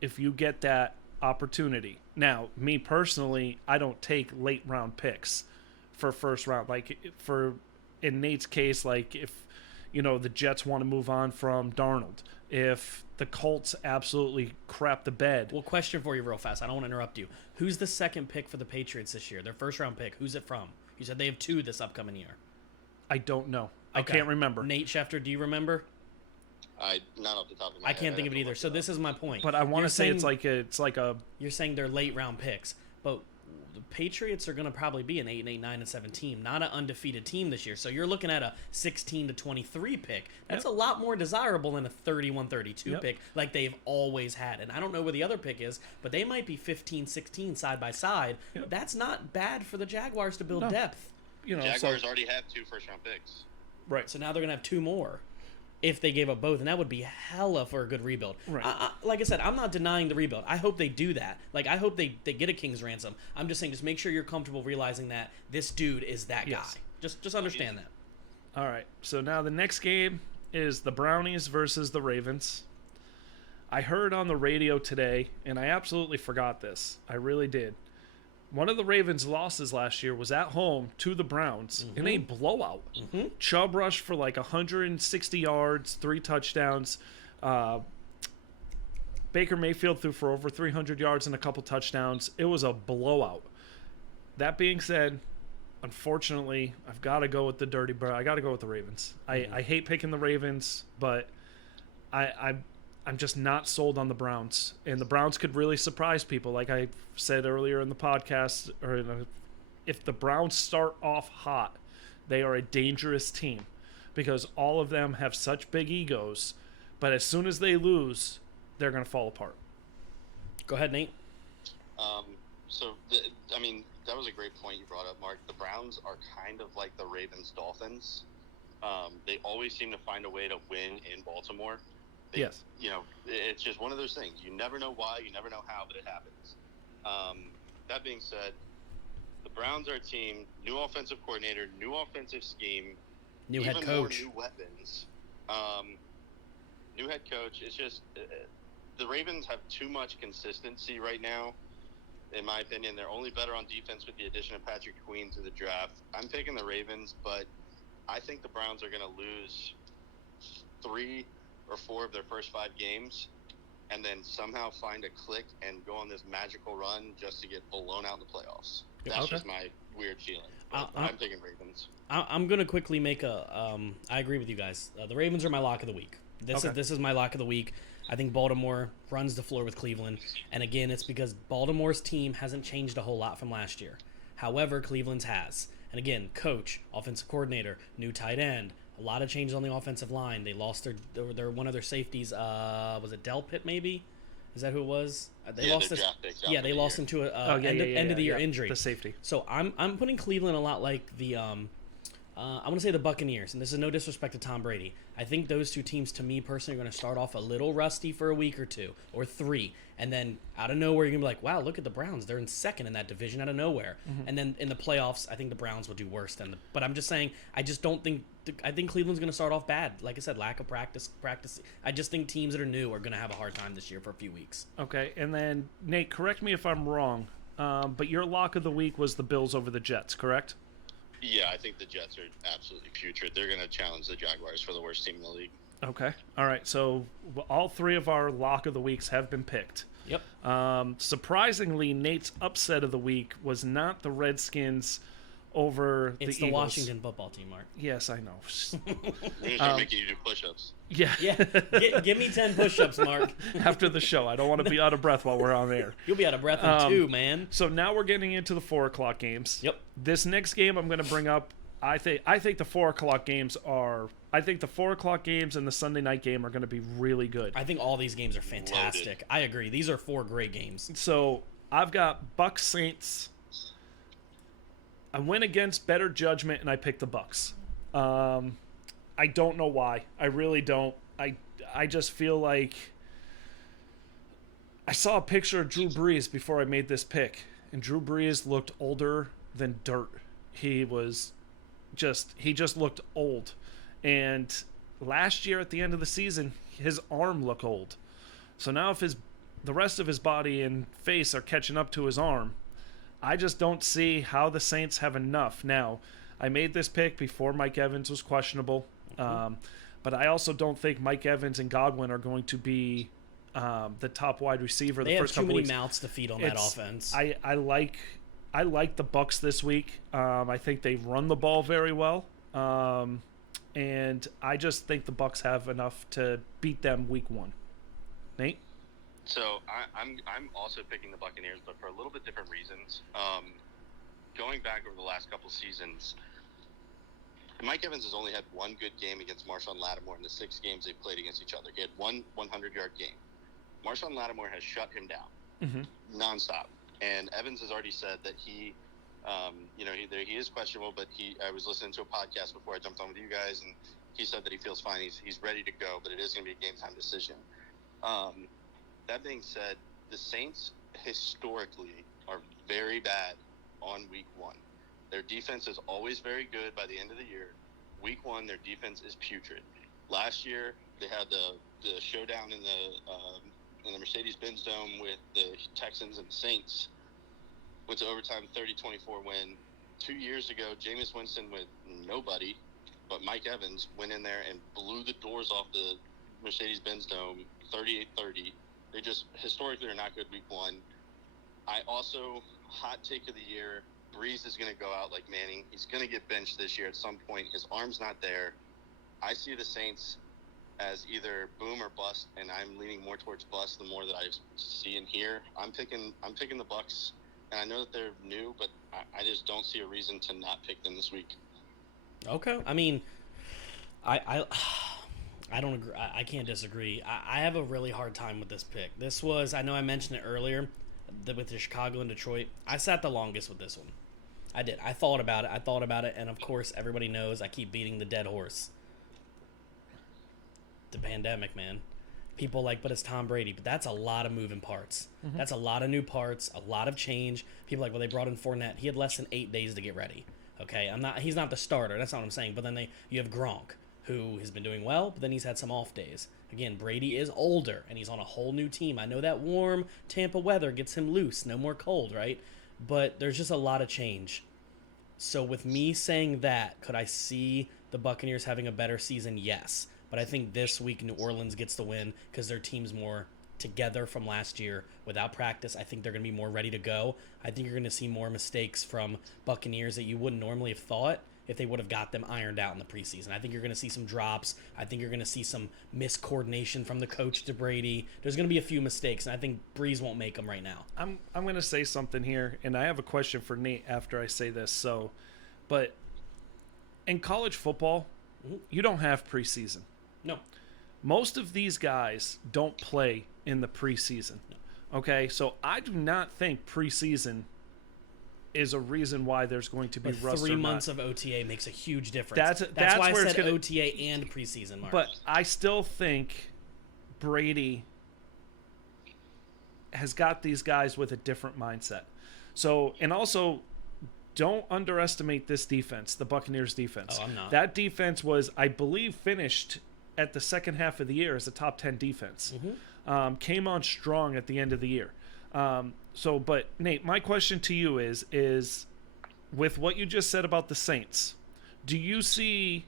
if you get that opportunity. Now, me personally, I don't take late round picks for first round. Like in Nate's case, like if the Jets want to move on from Darnold, if the Colts absolutely crap the bed. Well, question for you real fast. I don't want to interrupt you. Who's the second pick for the Patriots this year? Their first round pick. Who's it from? You said they have 2 this upcoming year. I don't know. Okay. I can't remember. Nate Schefter, do you remember? Not off the top of my I head. can't think of it either. So this is my point. But I want to say it's like a. You're saying they're late round picks, but the Patriots are going to probably be an 8-8, 9-7 team, not an undefeated team this year. So you're looking at a 16-23 pick. That's a lot more desirable than a 31-32 pick like they've always had. And I don't know where the other pick is, but they might be 15-16 side by side. Yep. That's not bad for the Jaguars to build depth. Jaguars already have 2 first round picks. Right. So now they're going to have 2 more. If they gave up both, and that would be hella for a good rebuild. Right. Like I said, I'm not denying the rebuild. I hope they do that. Like, I hope they get a king's ransom. I'm just saying, just make sure you're comfortable realizing that this dude is that guy. Just understand that. All right. So now the next game is the Brownies versus the Ravens. I heard on the radio today, and I absolutely forgot this. I really did. One of the Ravens' losses last year was at home to the Browns in a blowout. Mm-hmm. Chubb rushed for like 160 yards, 3 touchdowns. Baker Mayfield threw for over 300 yards and a couple touchdowns. It was a blowout. That being said, unfortunately, I've got to go with the Dirty Bird. I got to go with the Ravens. I hate picking the Ravens, but I'm just not sold on the Browns. And the Browns could really surprise people. Like I said earlier in the podcast, if the Browns start off hot, they are a dangerous team because all of them have such big egos. But as soon as they lose, they're going to fall apart. Go ahead, Nate. That was a great point you brought up, Mark. The Browns are kind of like the Ravens Dolphins. They always seem to find a way to win in Baltimore. Yes. It's just one of those things. You never know why, you never know how, but it happens. That being said, the Browns are a team, new offensive coordinator, new offensive scheme, new head coach, more new weapons, new head coach. It's just the Ravens have too much consistency right now. In my opinion, they're only better on defense with the addition of Patrick Queen to the draft. I'm picking the Ravens, but I think the Browns are going to lose 3 or 4 of their first 5 games and then somehow find a click and go on this magical run just to get blown out in the playoffs. That's just my weird feeling. I'm picking Ravens. I'm going to quickly make I agree with you guys. The Ravens are my lock of the week. This is my lock of the week. I think Baltimore runs the floor with Cleveland. And again, it's because Baltimore's team hasn't changed a whole lot from last year. However, Cleveland's has. And again, coach, offensive coordinator, new tight end, a lot of changes on the offensive line. They lost their one of their safeties. Was it Delpit maybe? Is that who it was? They lost this. They lost him to end of the year injury. The safety. So I'm putting Cleveland a lot like the I want to say the Buccaneers, and this is no disrespect to Tom Brady. I think those 2 teams, to me personally, are going to start off a little rusty for a week or 2 or 3, and then out of nowhere you're going to be like, wow, look at the Browns. They're in second in that division out of nowhere. Mm-hmm. And then in the playoffs, I think the Browns will do worse than but I'm just saying, I just don't think I think Cleveland's going to start off bad. Like I said, lack of practice. I just think teams that are new are going to have a hard time this year for a few weeks. Okay, and then, Nate, correct me if I'm wrong. But your lock of the week was the Bills over the Jets, correct? Yeah, I think the Jets are absolutely putrid. They're going to challenge the Jaguars for the worst team in the league. Okay. All right. So all three of our lock of the weeks have been picked. Yep. Surprisingly, Nate's upset of the week was not the Redskins over It's the the Eagles. Washington football team, Mark. Yes, I know. We're going to start making you do push-ups. Yeah. Yeah. Give me 10 push-ups, Mark. After the show. I don't want to be out of breath while we're on air. You'll be out of breath in 2, man. So now we're getting into the 4 o'clock games. Yep. This next game I'm going to bring up, I think the 4 o'clock games are... I think the 4 o'clock games and the Sunday night game are going to be really good. I think all these games are fantastic. Loaded. I agree. These are 4 great games. So I've got Bucks Saints. I went against better judgment and I picked the Bucks. I don't know why. I really don't. I just feel like I saw a picture of Drew Brees before I made this pick, and Drew Brees looked older than dirt. He just looked old. And last year at the end of the season, his arm looked old. So now if the rest of his body and face are catching up to his arm, I just don't see how the Saints have enough. Now, I made this pick before Mike Evans was questionable, but I also don't think Mike Evans and Godwin are going to be the top wide receiver They the have first too couple many weeks. mouths to feed on that offense. I like the Bucks this week. I think they run the ball very well, and I just think the Bucks have enough to beat them week 1. Nate? So I'm also picking the Buccaneers, but for a little bit different reasons. Going back over the last couple seasons, Mike Evans has only had one good game against Marshawn Lattimore in the 6 games they've played against each other. He had one 100-yard game. Marshawn Lattimore has shut him down nonstop, and Evans has already said that he is questionable. But I was listening to a podcast before I jumped on with you guys, and he said that he feels fine. He's ready to go, but it is going to be a game time decision. That being said, the Saints historically are very bad on week 1. Their defense is always very good by the end of the year. Week 1, their defense is putrid. Last year, they had the showdown in the Mercedes-Benz Dome with the Texans and the Saints. Went to overtime, 30-24 win. 2 years ago, Jameis Winston with nobody but Mike Evans went in there and blew the doors off the Mercedes-Benz Dome, 38-30. They just historically are not good week 1. I also, hot take of the year, Breeze is going to go out like Manning. He's going to get benched this year at some point. His arm's not there. I see the Saints as either boom or bust, and I'm leaning more towards bust the more that I see and hear. I'm picking the Bucks, and I know that they're new, but I just don't see a reason to not pick them this week. Okay. I mean, I don't agree. I can't disagree. I have a really hard time with this pick. This was, I know I mentioned it earlier, with the Chicago and Detroit. I sat the longest with this one. I did. I thought about it, and of course, everybody knows I keep beating the dead horse. The pandemic, man. People but it's Tom Brady. But that's a lot of moving parts. Mm-hmm. That's a lot of new parts, a lot of change. People well, they brought in Fournette. He had less than 8 days to get ready. Okay, he's not the starter. That's not what I'm saying. But then you have Gronk, who has been doing well, but then he's had some off days. Again, Brady is older, and he's on a whole new team. I know that warm Tampa weather gets him loose. No more cold, right? But there's just a lot of change. So with me saying that, could I see the Buccaneers having a better season? Yes. But I think this week New Orleans gets the win because their team's more together from last year without practice. I think they're going to be more ready to go. I think you're going to see more mistakes from Buccaneers that you wouldn't normally have thought if they would have got them ironed out in the preseason. I think you're going to see some drops. I think you're going to see some miscoordination from the coach to Brady. There's going to be a few mistakes, and I think Breeze won't make them right now. I'm going to say something here, and I have a question for Nate after I say this. But in college football, you don't have preseason. No. Most of these guys don't play in the preseason. No. Okay, so I do not think preseason is a reason why there's going to be rust. 3 months of OTA makes a huge difference. That's why where I said OTA and preseason, Mark. But I still think Brady has got these guys with a different mindset. So, and also, don't underestimate this defense, the Buccaneers defense. Oh, I'm not. That defense was, I believe, finished at the second half of the year as a top 10 defense. Mm-hmm. Came on strong at the end of the year. But Nate, my question to you is with what you just said about the Saints, do you see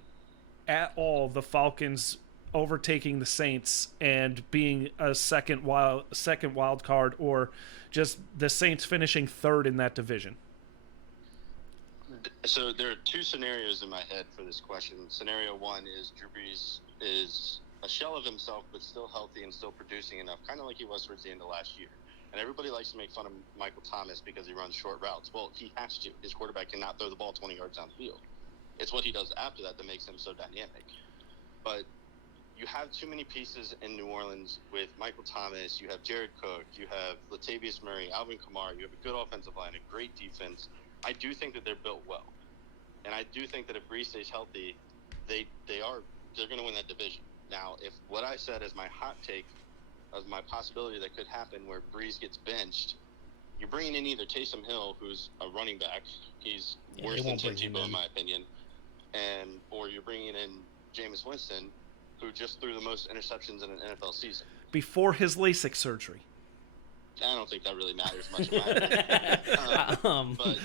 at all the Falcons overtaking the Saints and being a second wild card, or just the Saints finishing third in that division? So there are two scenarios in my head for this question. Scenario one is Drew Brees is a shell of himself, but still healthy and still producing enough, kind of like he was towards the end of last year. And everybody likes to make fun of Michael Thomas because he runs short routes. Well, he has to. His quarterback cannot throw the ball 20 yards downfield. It's what he does after that makes him so dynamic. But you have too many pieces in New Orleans with Michael Thomas. You have Jared Cook. You have Latavius Murray, Alvin Kamara. You have a good offensive line, a great defense. I do think that they're built well. And I do think that if Brees stays healthy, they're going to win that division. Now, if what I said is my hot take, as my possibility that could happen where Brees gets benched, you're bringing in either Taysom Hill, who's a running back. He's worse than Tim Tebow, in my opinion. Or you're bringing in Jameis Winston, who just threw the most interceptions in an NFL season. Before his LASIK surgery. I don't think that really matters much in my opinion. But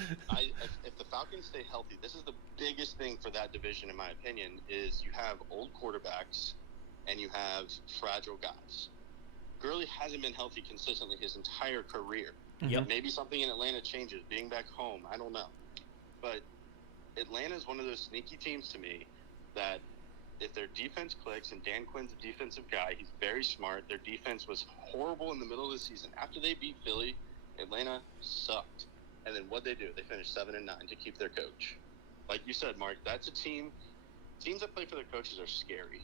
if the Falcons stay healthy, this is the biggest thing for that division, in my opinion, is you have old quarterbacks and you have fragile guys. Gurley hasn't been healthy consistently his entire career. Yep. Maybe something in Atlanta changes, being back home. I don't know. But Atlanta is one of those sneaky teams to me that if their defense clicks, and Dan Quinn's a defensive guy, he's very smart. Their defense was horrible in the middle of the season. After they beat Philly, Atlanta sucked. And then what they do? They finished 7-9 to keep their coach. Like you said, Mark, that's a team. Teams that play for their coaches are scary.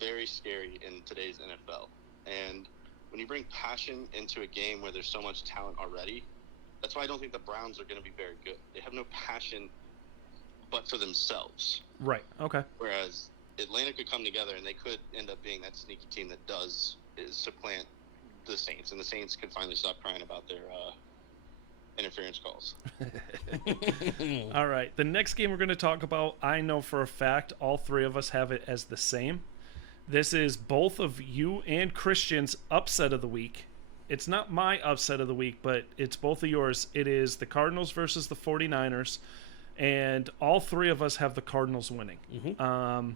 Very scary in today's NFL. And when you bring passion into a game where there's so much talent already, that's why I don't think the Browns are going to be very good. They have no passion but for themselves. Right. Okay. Whereas Atlanta could come together and they could end up being that sneaky team that does supplant the Saints, and the Saints could finally stop crying about their interference calls. All right. The next game we're going to talk about, I know for a fact all three of us have it as the same. This is both of you and Christian's upset of the week. It's not my upset of the week, but it's both of yours. It is the Cardinals versus the 49ers, and all three of us have the Cardinals winning. Mm-hmm.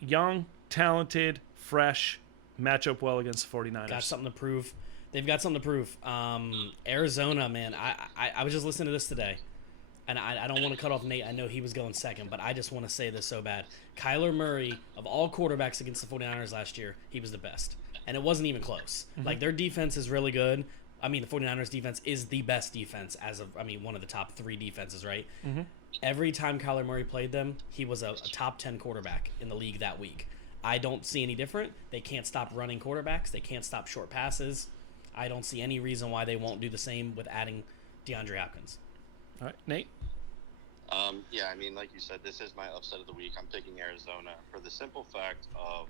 Young, talented, fresh, match up well against the 49ers. Got something to prove. They've got something to prove. Arizona, man, I was just listening to this today, and I don't want to cut off Nate. I know he was going second, but I just want to say this so bad. Kyler Murray, of all quarterbacks against the 49ers last year, he was the best. And it wasn't even close. Mm-hmm. Like, their defense is really good. I mean, the 49ers defense is the best defense one of the top three defenses, right? Mm-hmm. Every time Kyler Murray played them, he was a top 10 quarterback in the league that week. I don't see any different. They can't stop running quarterbacks. They can't stop short passes. I don't see any reason why they won't do the same with adding DeAndre Hopkins. All right, Nate? Yeah, I mean, like you said, this is my upset of the week. I'm picking Arizona for the simple fact of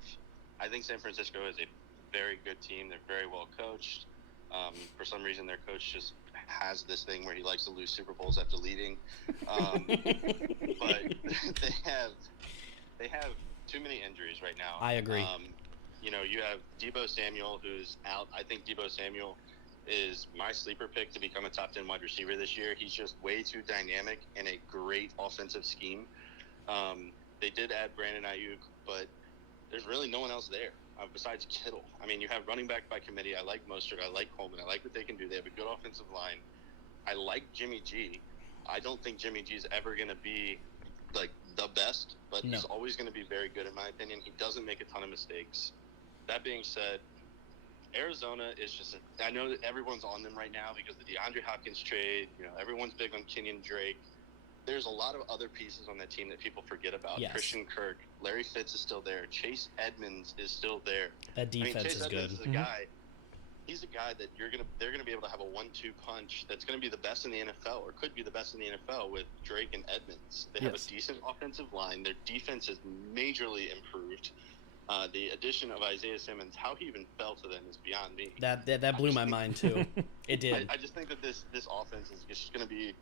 I think San Francisco is a very good team. They're very well coached. For some reason, their coach just has this thing where he likes to lose Super Bowls after leading. But they have too many injuries right now. I agree. You have Deebo Samuel, who's out. I think Deebo Samuel is my sleeper pick to become a top 10 wide receiver this year. He's just way too dynamic in a great offensive scheme. They did add Brandon Ayuk, but there's really no one else there besides Kittle. I mean, you have running back by committee. I like Mostert. I like Coleman. I like what they can do. They have a good offensive line. I like Jimmy G. I don't think Jimmy G is ever going to be like the best, but he's always going to be very good in my opinion. He doesn't make a ton of mistakes. That being said, Arizona is just I know that everyone's on them right now because of the DeAndre Hopkins trade. Everyone's big on Kenyon Drake. There's a lot of other pieces on that team that people forget about. Yes. Christian Kirk, Larry Fitz is still there. Chase Edmonds is still there. That defense Chase is Edmonds good. Is a guy. He's a guy that they're gonna be able to have a 1-2 punch that's gonna be the best in the NFL, or could be the best in the NFL with Drake and Edmonds. They have a decent offensive line. Their defense is majorly improved. The addition of Isaiah Simmons, how he even fell to them is beyond me. That blew my mind too. It did. I just think that this offense is just going to be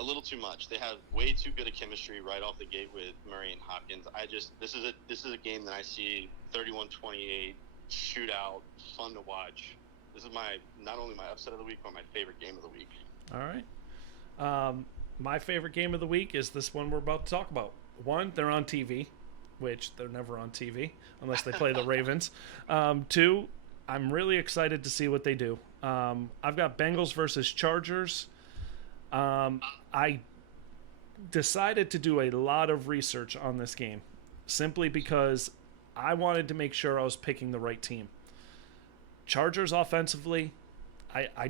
a little too much. They have way too good a chemistry right off the gate with Murray and Hopkins. This is a game that I see 31-28 shootout, fun to watch. This is not only my upset of the week, but my favorite game of the week. All right. My favorite game of the week is this one we're about to talk about. One, they're on TV, which they're never on TV unless they play the Ravens. Two, I'm really excited to see what they do. I've got Bengals versus Chargers. I decided to do a lot of research on this game simply because I wanted to make sure I was picking the right team. Chargers offensively, I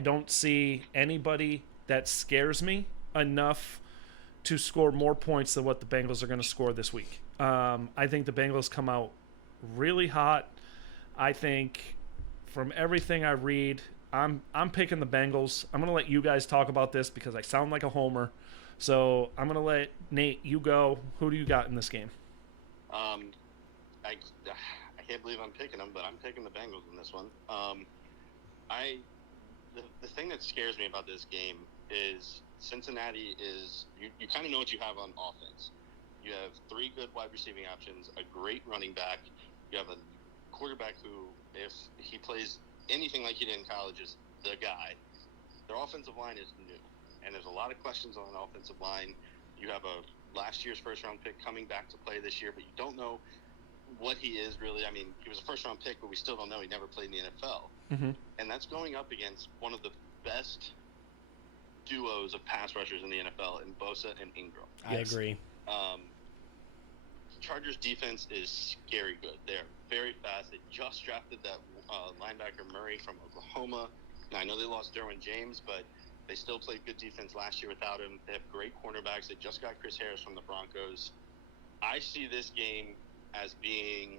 don't see anybody that scares me enough to score more points than what the Bengals are going to score this week. I think the Bengals come out really hot. I think from everything I read, I'm picking the Bengals. I'm going to let you guys talk about this because I sound like a homer. So I'm going to let Nate, you go. Who do you got in this game? I can't believe I'm picking them, but I'm picking the Bengals in this one. The thing that scares me about this game is Cincinnati is you kind of know what you have on offense. You have 3 good wide receiving options, a great running back. You have a quarterback who, if he plays anything like he did in college, is the guy. Their offensive line is new, and there's a lot of questions on an offensive line. You have a last year's first-round pick coming back to play this year, but you don't know what he is really. I mean, he was a first-round pick, but we still don't know. He never played in the NFL. Mm-hmm. And that's going up against one of the best duos of pass rushers in the NFL in Bosa and Ingram. I agree. Chargers defense is scary good. They're very fast. They just drafted that linebacker Murray from Oklahoma. Now, I know they lost Derwin James, but they still played good defense last year without him. They have great cornerbacks. They just got Chris Harris from the Broncos. I see this game as being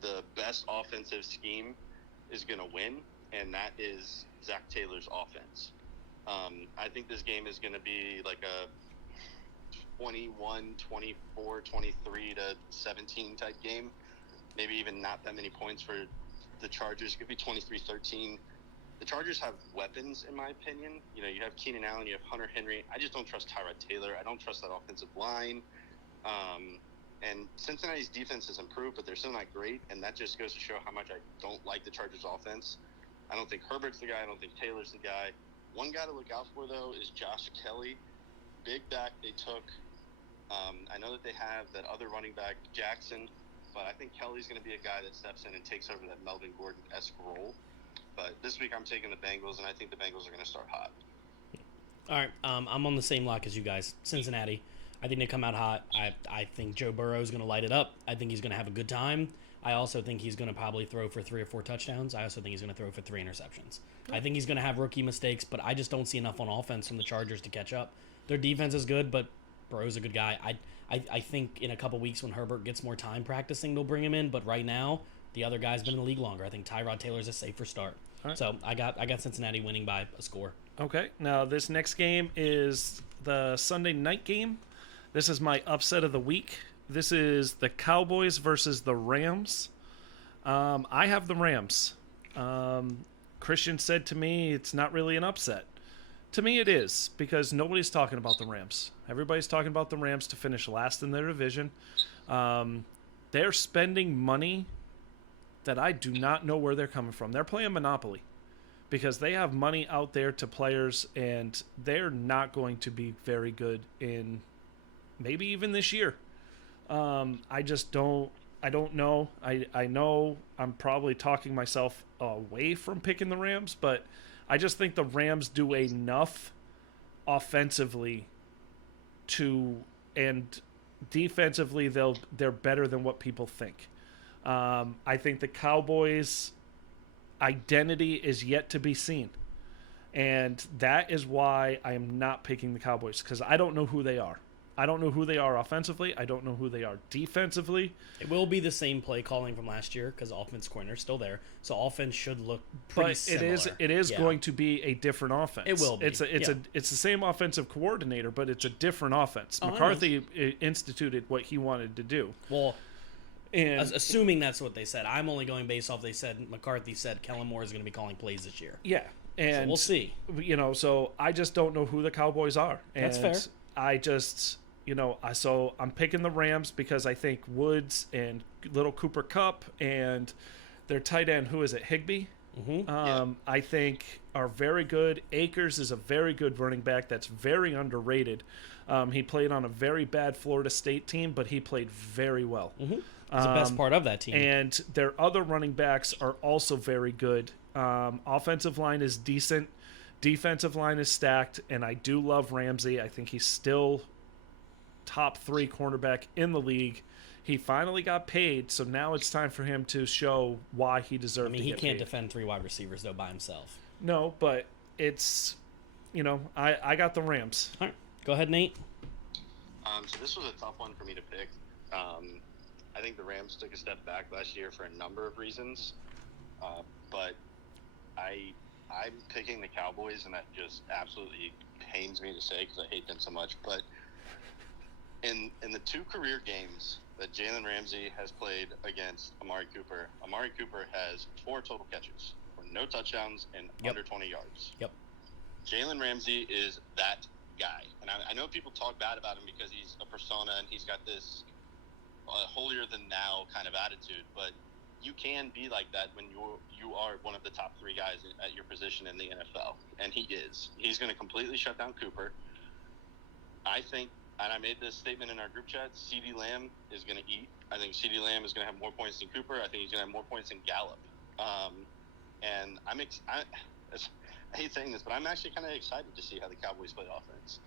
the best offensive scheme is going to win, and that is Zach Taylor's offense. I think this game is going to be like a 21, 24, 23 to 17 type game. Maybe even not that many points for the Chargers. It could be 23-13. The Chargers have weapons, in my opinion. You know, you have Keenan Allen, you have Hunter Henry. I just don't trust Tyrod Taylor. I don't trust that offensive line. And Cincinnati's defense has improved, but they're still not great, and that just goes to show how much I don't like the Chargers' offense. I don't think Herbert's the guy. I don't think Taylor's the guy. One guy to look out for, though, is Josh Kelly. Big back they took. I know that they have that other running back, Jackson, but I think Kelly's going to be a guy that steps in and takes over that Melvin Gordon-esque role. But this week I'm taking the Bengals, and I think the Bengals are going to start hot. All right, I'm on the same lock as you guys. Cincinnati. I think they come out hot. I think Joe Burrow is going to light it up. I think he's going to have a good time. I also think he's going to probably throw for 3 or 4 touchdowns. I also think he's going to throw for 3 interceptions. I think he's going to have rookie mistakes, but I just don't see enough on offense from the Chargers to catch up. Their defense is good, but Burrow's a good guy. I think in a couple weeks when Herbert gets more time practicing, they'll bring him in. But right now, the other guy's been in the league longer. I think Tyrod Taylor's a safer start. Right. So I got Cincinnati winning by a score. Okay. Now this next game is the Sunday night game. This is my upset of the week. This is the Cowboys versus the Rams. I have the Rams. Christian said to me it's not really an upset. To me it is, because nobody's talking about the Rams. Everybody's talking about the Rams to finish last in their division. They're spending money that I do not know where they're coming from. They're playing Monopoly because they have money out there to players, and they're not going to be very good in maybe even this year. I don't know. I know I'm probably talking myself away from picking the Rams, but I just think the Rams do enough offensively and defensively they're better than what people think. I think the Cowboys' identity is yet to be seen. And that is why I am not picking the Cowboys, because I don't know who they are. I don't know who they are offensively. I don't know who they are defensively. It will be the same play calling from last year because offense coordinator is still there. So offense should look pretty similar. It is going to be a different offense. It will be. It's the same offensive coordinator, but it's a different offense. McCarthy instituted what he wanted to do. Well, and assuming that's what they said. I'm only going based off McCarthy said Kellen Moore is going to be calling plays this year. Yeah. And so we'll see. So I just don't know who the Cowboys are. And that's fair. I just, I'm picking the Rams because I think Woods and little Cooper Kupp and their tight end, who is it, Higbee? Mm-hmm. I think are very good. Akers is a very good running back that's very underrated. He played on a very bad Florida State team, but he played very well. Mm-hmm. He's the best part of that team. And their other running backs are also very good. Offensive line is decent. Defensive line is stacked, and I do love Ramsey. I think he's still top 3 cornerback in the league. He finally got paid, so now it's time for him to show why he deserved to get paid. He can't defend 3 wide receivers, though, by himself. No, but it's, I got the Rams. All right. Go ahead, Nate. So this was a tough one for me to pick. I think the Rams took a step back last year for a number of reasons. But I'm picking the Cowboys, and that just absolutely pains me to say because I hate them so much. But in the 2 career games that Jalen Ramsey has played against Amari Cooper has 4 total catches for no touchdowns and under 20 yards. Yep. Jalen Ramsey is that guy. And I know people talk bad about him because he's a persona and he's got this holier-than-thou kind of attitude, but you can be like that when you are one of the top 3 guys at your position in the NFL, and he is. He's going to completely shut down Cooper. I think, and I made this statement in our group chat, CeeDee Lamb is going to eat. I think CeeDee Lamb is going to have more points than Cooper. I think he's going to have more points than Gallup. And I hate saying this, but I'm actually kind of excited to see how the Cowboys play offense.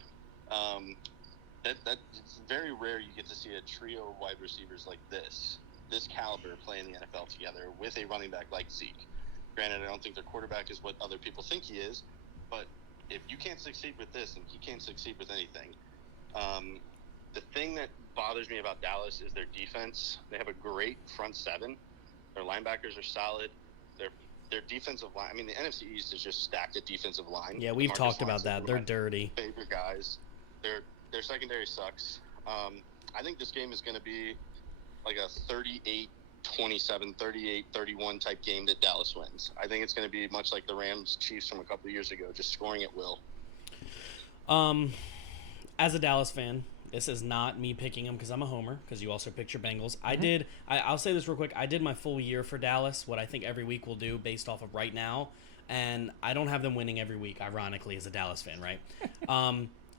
It's very rare you get to see a trio of wide receivers like this caliber play in the NFL together with a running back like Zeke. Granted, I don't think their quarterback is what other people think he is, but if you can't succeed with this, and he can't succeed with anything, the thing that bothers me about Dallas is their defense. They have a great front 7. Their linebackers are solid. Their defensive line, I mean, the NFC East is just stacked at defensive line. Yeah, we've talked about that. They're dirty. Favorite guys. Their secondary sucks. I think this game is going to be like a 38-27, 38-31 type game that Dallas wins. I think it's going to be much like the Rams-Chiefs from a couple of years ago, just scoring at will. As a Dallas fan, this is not me picking them because I'm a homer, because you also picked your Bengals. I'll say this real quick. I did my full year for Dallas, what I think every week we'll do based off of right now, and I don't have them winning every week, ironically, as a Dallas fan, right?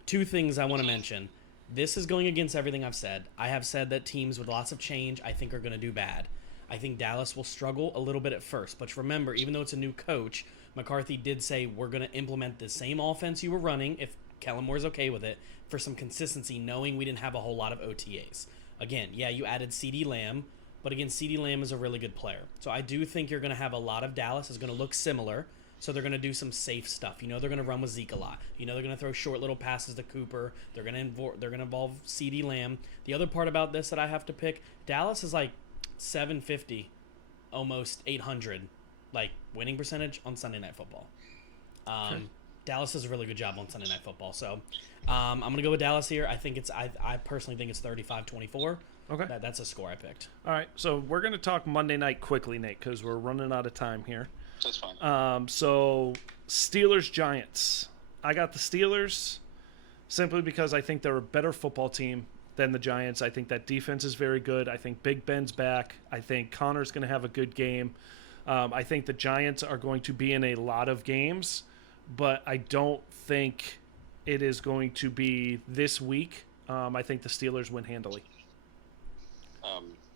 2 things I want to mention. This is going against everything I've said. I have said that teams with lots of change I think are going to do bad. I think Dallas will struggle a little bit at first. But remember, even though it's a new coach, McCarthy did say we're going to implement the same offense you were running, if Kellen Moore's okay with it, for some consistency, knowing we didn't have a whole lot of OTAs. Again, yeah, you added CeeDee Lamb, but again, CeeDee Lamb is a really good player. So I do think you're going to have a lot of Dallas is going to look similar. So they're going to do some safe stuff. They're going to run with Zeke a lot. They're going to throw short little passes to Cooper. They're going to involve CeeDee Lamb. The other part about this that I have to pick, Dallas is like 750, almost 800, like winning percentage on Sunday Night Football. Sure. Dallas does a really good job on Sunday Night Football. So I'm going to go with Dallas here. I personally think it's 35-24. Okay. That's a score I picked. All right, so we're going to talk Monday night quickly, Nate, because we're running out of time here. That's fine. So Steelers-Giants. I got the Steelers simply because I think they're a better football team than the Giants. I think that defense is very good. I think Big Ben's back. I think Connor's going to have a good game. I think the Giants are going to be in a lot of games, but I don't think it is going to be this week. I think the Steelers win handily.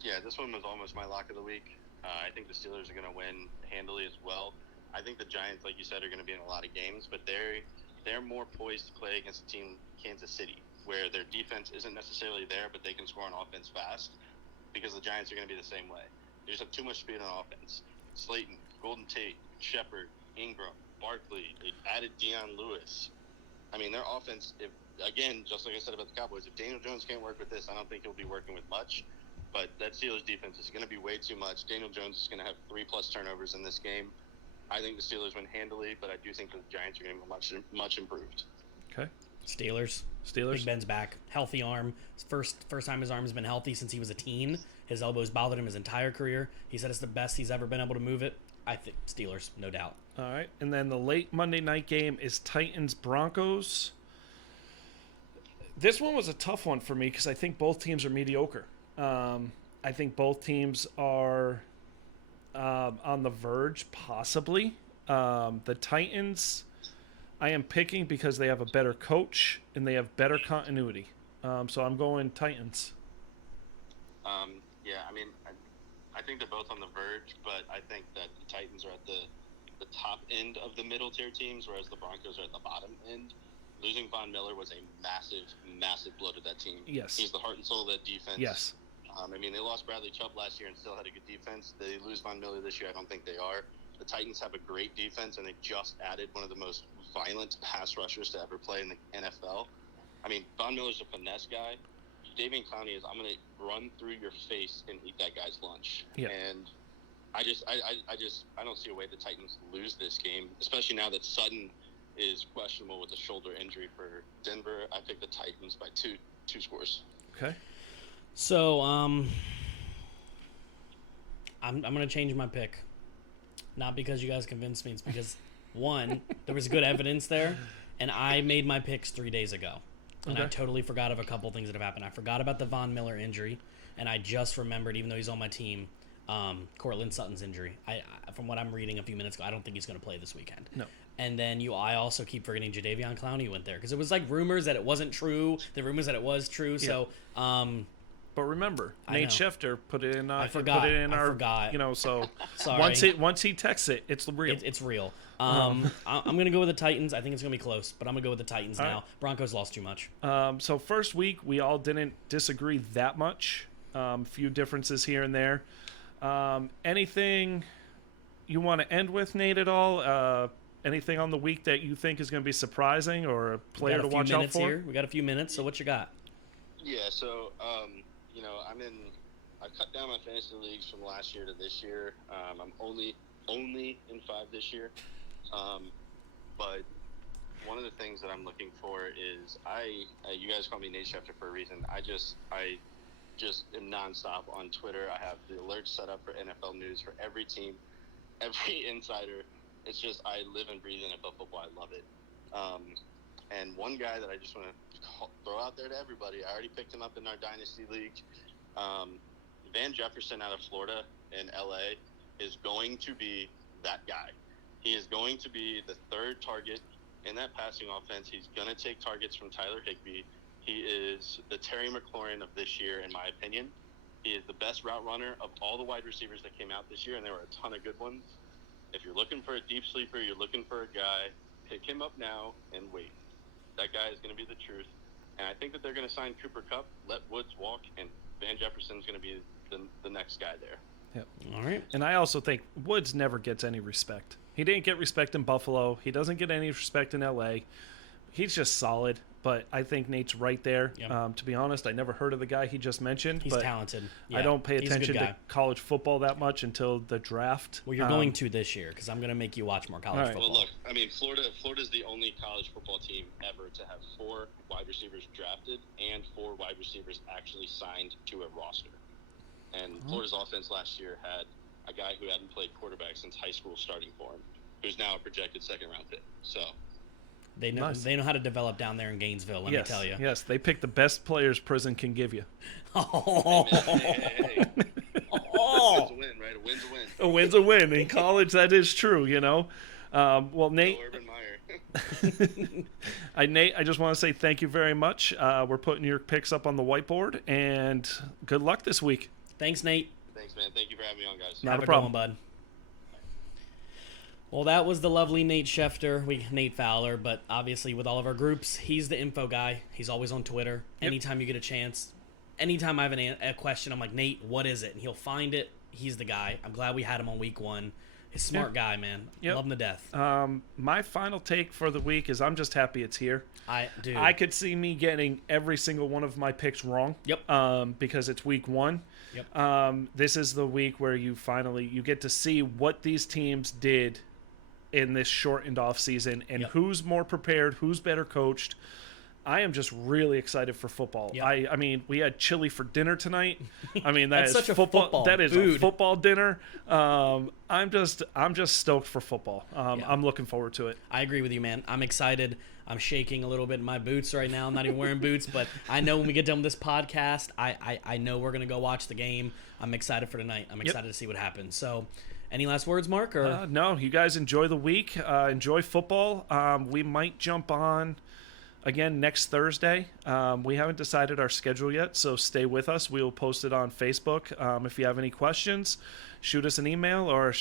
Yeah, this one was almost my lock of the week. I think the Steelers are going to win handily as well. I think the Giants, like you said, are going to be in a lot of games, but they're more poised to play against a team, Kansas City, where their defense isn't necessarily there, but they can score on offense fast, because the Giants are going to be the same way. They just have too much speed on offense. Slayton, Golden Tate, Shepard, Ingram, Barkley, they added Deion Lewis. I mean, their offense, again, just like I said about the Cowboys, if Daniel Jones can't work with this, I don't think he'll be working with much. But that Steelers defense is going to be way too much. Daniel Jones is going to have 3+ turnovers in this game. I think the Steelers win handily, but I do think the Giants are going to be much improved. Okay. Steelers. Big Ben's back. Healthy arm. First time his arm has been healthy since he was a teen. His elbows bothered him his entire career. He said it's the best he's ever been able to move it. I think Steelers, no doubt. All right. And then the late Monday night game is Titans-Broncos. This one was a tough one for me because I think both teams are mediocre. I think both teams are On the verge, possibly. The Titans, I am picking because they have a better coach and they have better continuity. So I'm going Titans. Yeah, I mean, I think they're both on the verge, but I think that the Titans are at the top end of the middle tier teams, whereas the Broncos are at the bottom end. Losing Von Miller was a massive, massive blow to that team. Yes. He's the heart and soul of that defense. Yes. I mean, they lost Bradley Chubb last year and still had a good defense. They lose Von Miller this year. I don't think they are. The Titans have a great defense, and they just added one of the most violent pass rushers to ever play in the NFL. I mean, Von Miller's a finesse guy. Davian Clowney is, I'm going to run through your face and eat that guy's lunch. Yeah. And I don't see a way the Titans lose this game, especially now that Sutton is questionable with a shoulder injury for Denver. I pick the Titans by two scores. Okay. So, I'm going to change my pick. Not because you guys convinced me. It's because, one, there was good evidence there, and I made my picks 3 days ago. And I totally forgot of a couple things that have happened. I forgot about the Von Miller injury, and I just remembered, even though he's on my team, Cortland Sutton's injury. I from what I'm reading a few minutes ago, I don't think he's going to play this weekend. No. And then I also keep forgetting Jadeveon Clowney went there because it was like rumors that it wasn't true, the rumors that it was true. Yeah. So, but remember, Nate Schefter put it in. I forgot. I forgot. You know, so sorry. once he texts it, it's real. It's real. I'm gonna go with the Titans. I think it's gonna be close, but I'm gonna go with the Titans now. Right. Broncos lost too much. So first week we all didn't disagree that much. Few differences here and there. Anything you want to end with, Nate, at all? Anything on the week that you think is going to be surprising or a player to watch out for? We got a few minutes, so what you got? Yeah, so I cut down my fantasy leagues from last year to this year. I'm only in 5 this year. But one of the things that I'm looking for is you guys call me Nate Schefter for a reason. I just am nonstop on Twitter. I have the alerts set up for NFL news for every team, every insider. It's just I live and breathe NFL football. I love it. And one guy that I just want to throw out there to everybody, I already picked him up in our Dynasty League. Van Jefferson out of Florida in LA is going to be that guy. He is going to be the third target in that passing offense. He's going to take targets from Tyler Higbee. He is the Terry McLaurin of this year, in my opinion. He is the best route runner of all the wide receivers that came out this year, and there were a ton of good ones. If you're looking for a deep sleeper, you're looking for a guy, pick him up now and wait. That guy is going to be the truth. And I think that they're going to sign Cooper Kupp, let Woods walk, and Van Jefferson's going to be the next guy there. Yep. All right. And I also think Woods never gets any respect. He didn't get respect in Buffalo. He doesn't get any respect in L.A. He's just solid, but I think Nate's right there. Yep. To be honest, I never heard of the guy he just mentioned. He's talented. Yeah, I don't pay he's a good attention guy. to college football that much until the draft. Well, you're going to this year because I'm going to make you watch more college football. Well, look, I mean, Florida's the only college football team ever to have 4 wide receivers drafted and 4 wide receivers actually signed to a roster. And Florida's offense last year had a guy who hadn't played quarterback since high school starting for him, who's now a projected second-round pick. So they know how to develop down there in Gainesville, let me tell you. Yes, they pick the best players prison can give you. Oh. Hey. A win's a win, right? A win's a win. A win's a win. In college, that is true, you know. Well, Nate, Urban Meyer. Nate, I just want to say thank you very much. We're putting your picks up on the whiteboard, and good luck this week. Thanks, Nate. Thanks, man. Thank you for having me on, guys. Not Have a problem, good one, bud. Well, that was the lovely Nate Schefter, Nate Fowler, but obviously with all of our groups, he's the info guy. He's always on Twitter. Yep. Anytime you get a chance, anytime I have a question, I'm like, Nate, what is it? And he'll find it. He's the guy. I'm glad we had him on week 1. He's a smart guy, man. Yep. Love him to death. My final take for the week is I'm just happy it's here. I could see me getting every single one of my picks wrong. Yep. Because it's week 1. Yep. This is the week where you get to see what these teams did in this shortened off season and who's more prepared, who's better coached. I am just really excited for football. Yep. I mean, we had chili for dinner tonight. I mean, That's such a football that is food. a football dinner. I'm just stoked for football. I'm looking forward to it. I agree with you, man. I'm excited. I'm shaking a little bit in my boots right now. I'm not even wearing boots, but I know when we get done with this podcast, I know we're going to go watch the game. I'm excited for tonight. I'm excited to see what happens. So, any last words, Mark? Or no, you guys enjoy the week. Enjoy football. We might jump on again next Thursday. We haven't decided our schedule yet, so stay with us. We'll post it on Facebook. If you have any questions, shoot us an email or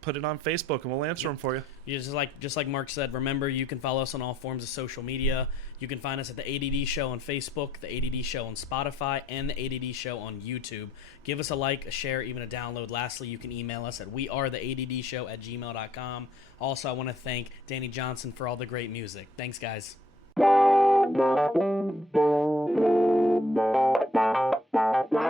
put it on Facebook, and we'll answer them for you. Just like Mark said, remember, you can follow us on all forms of social media. You can find us at the A.D.D Show on Facebook, the A.D.D Show on Spotify, and the A.D.D Show on YouTube. Give us a like, a share, even a download. Lastly, you can email us at wearetheaddshow@gmail.com. Also, I want to thank Danny Johnson for all the great music. Thanks, guys. Bye.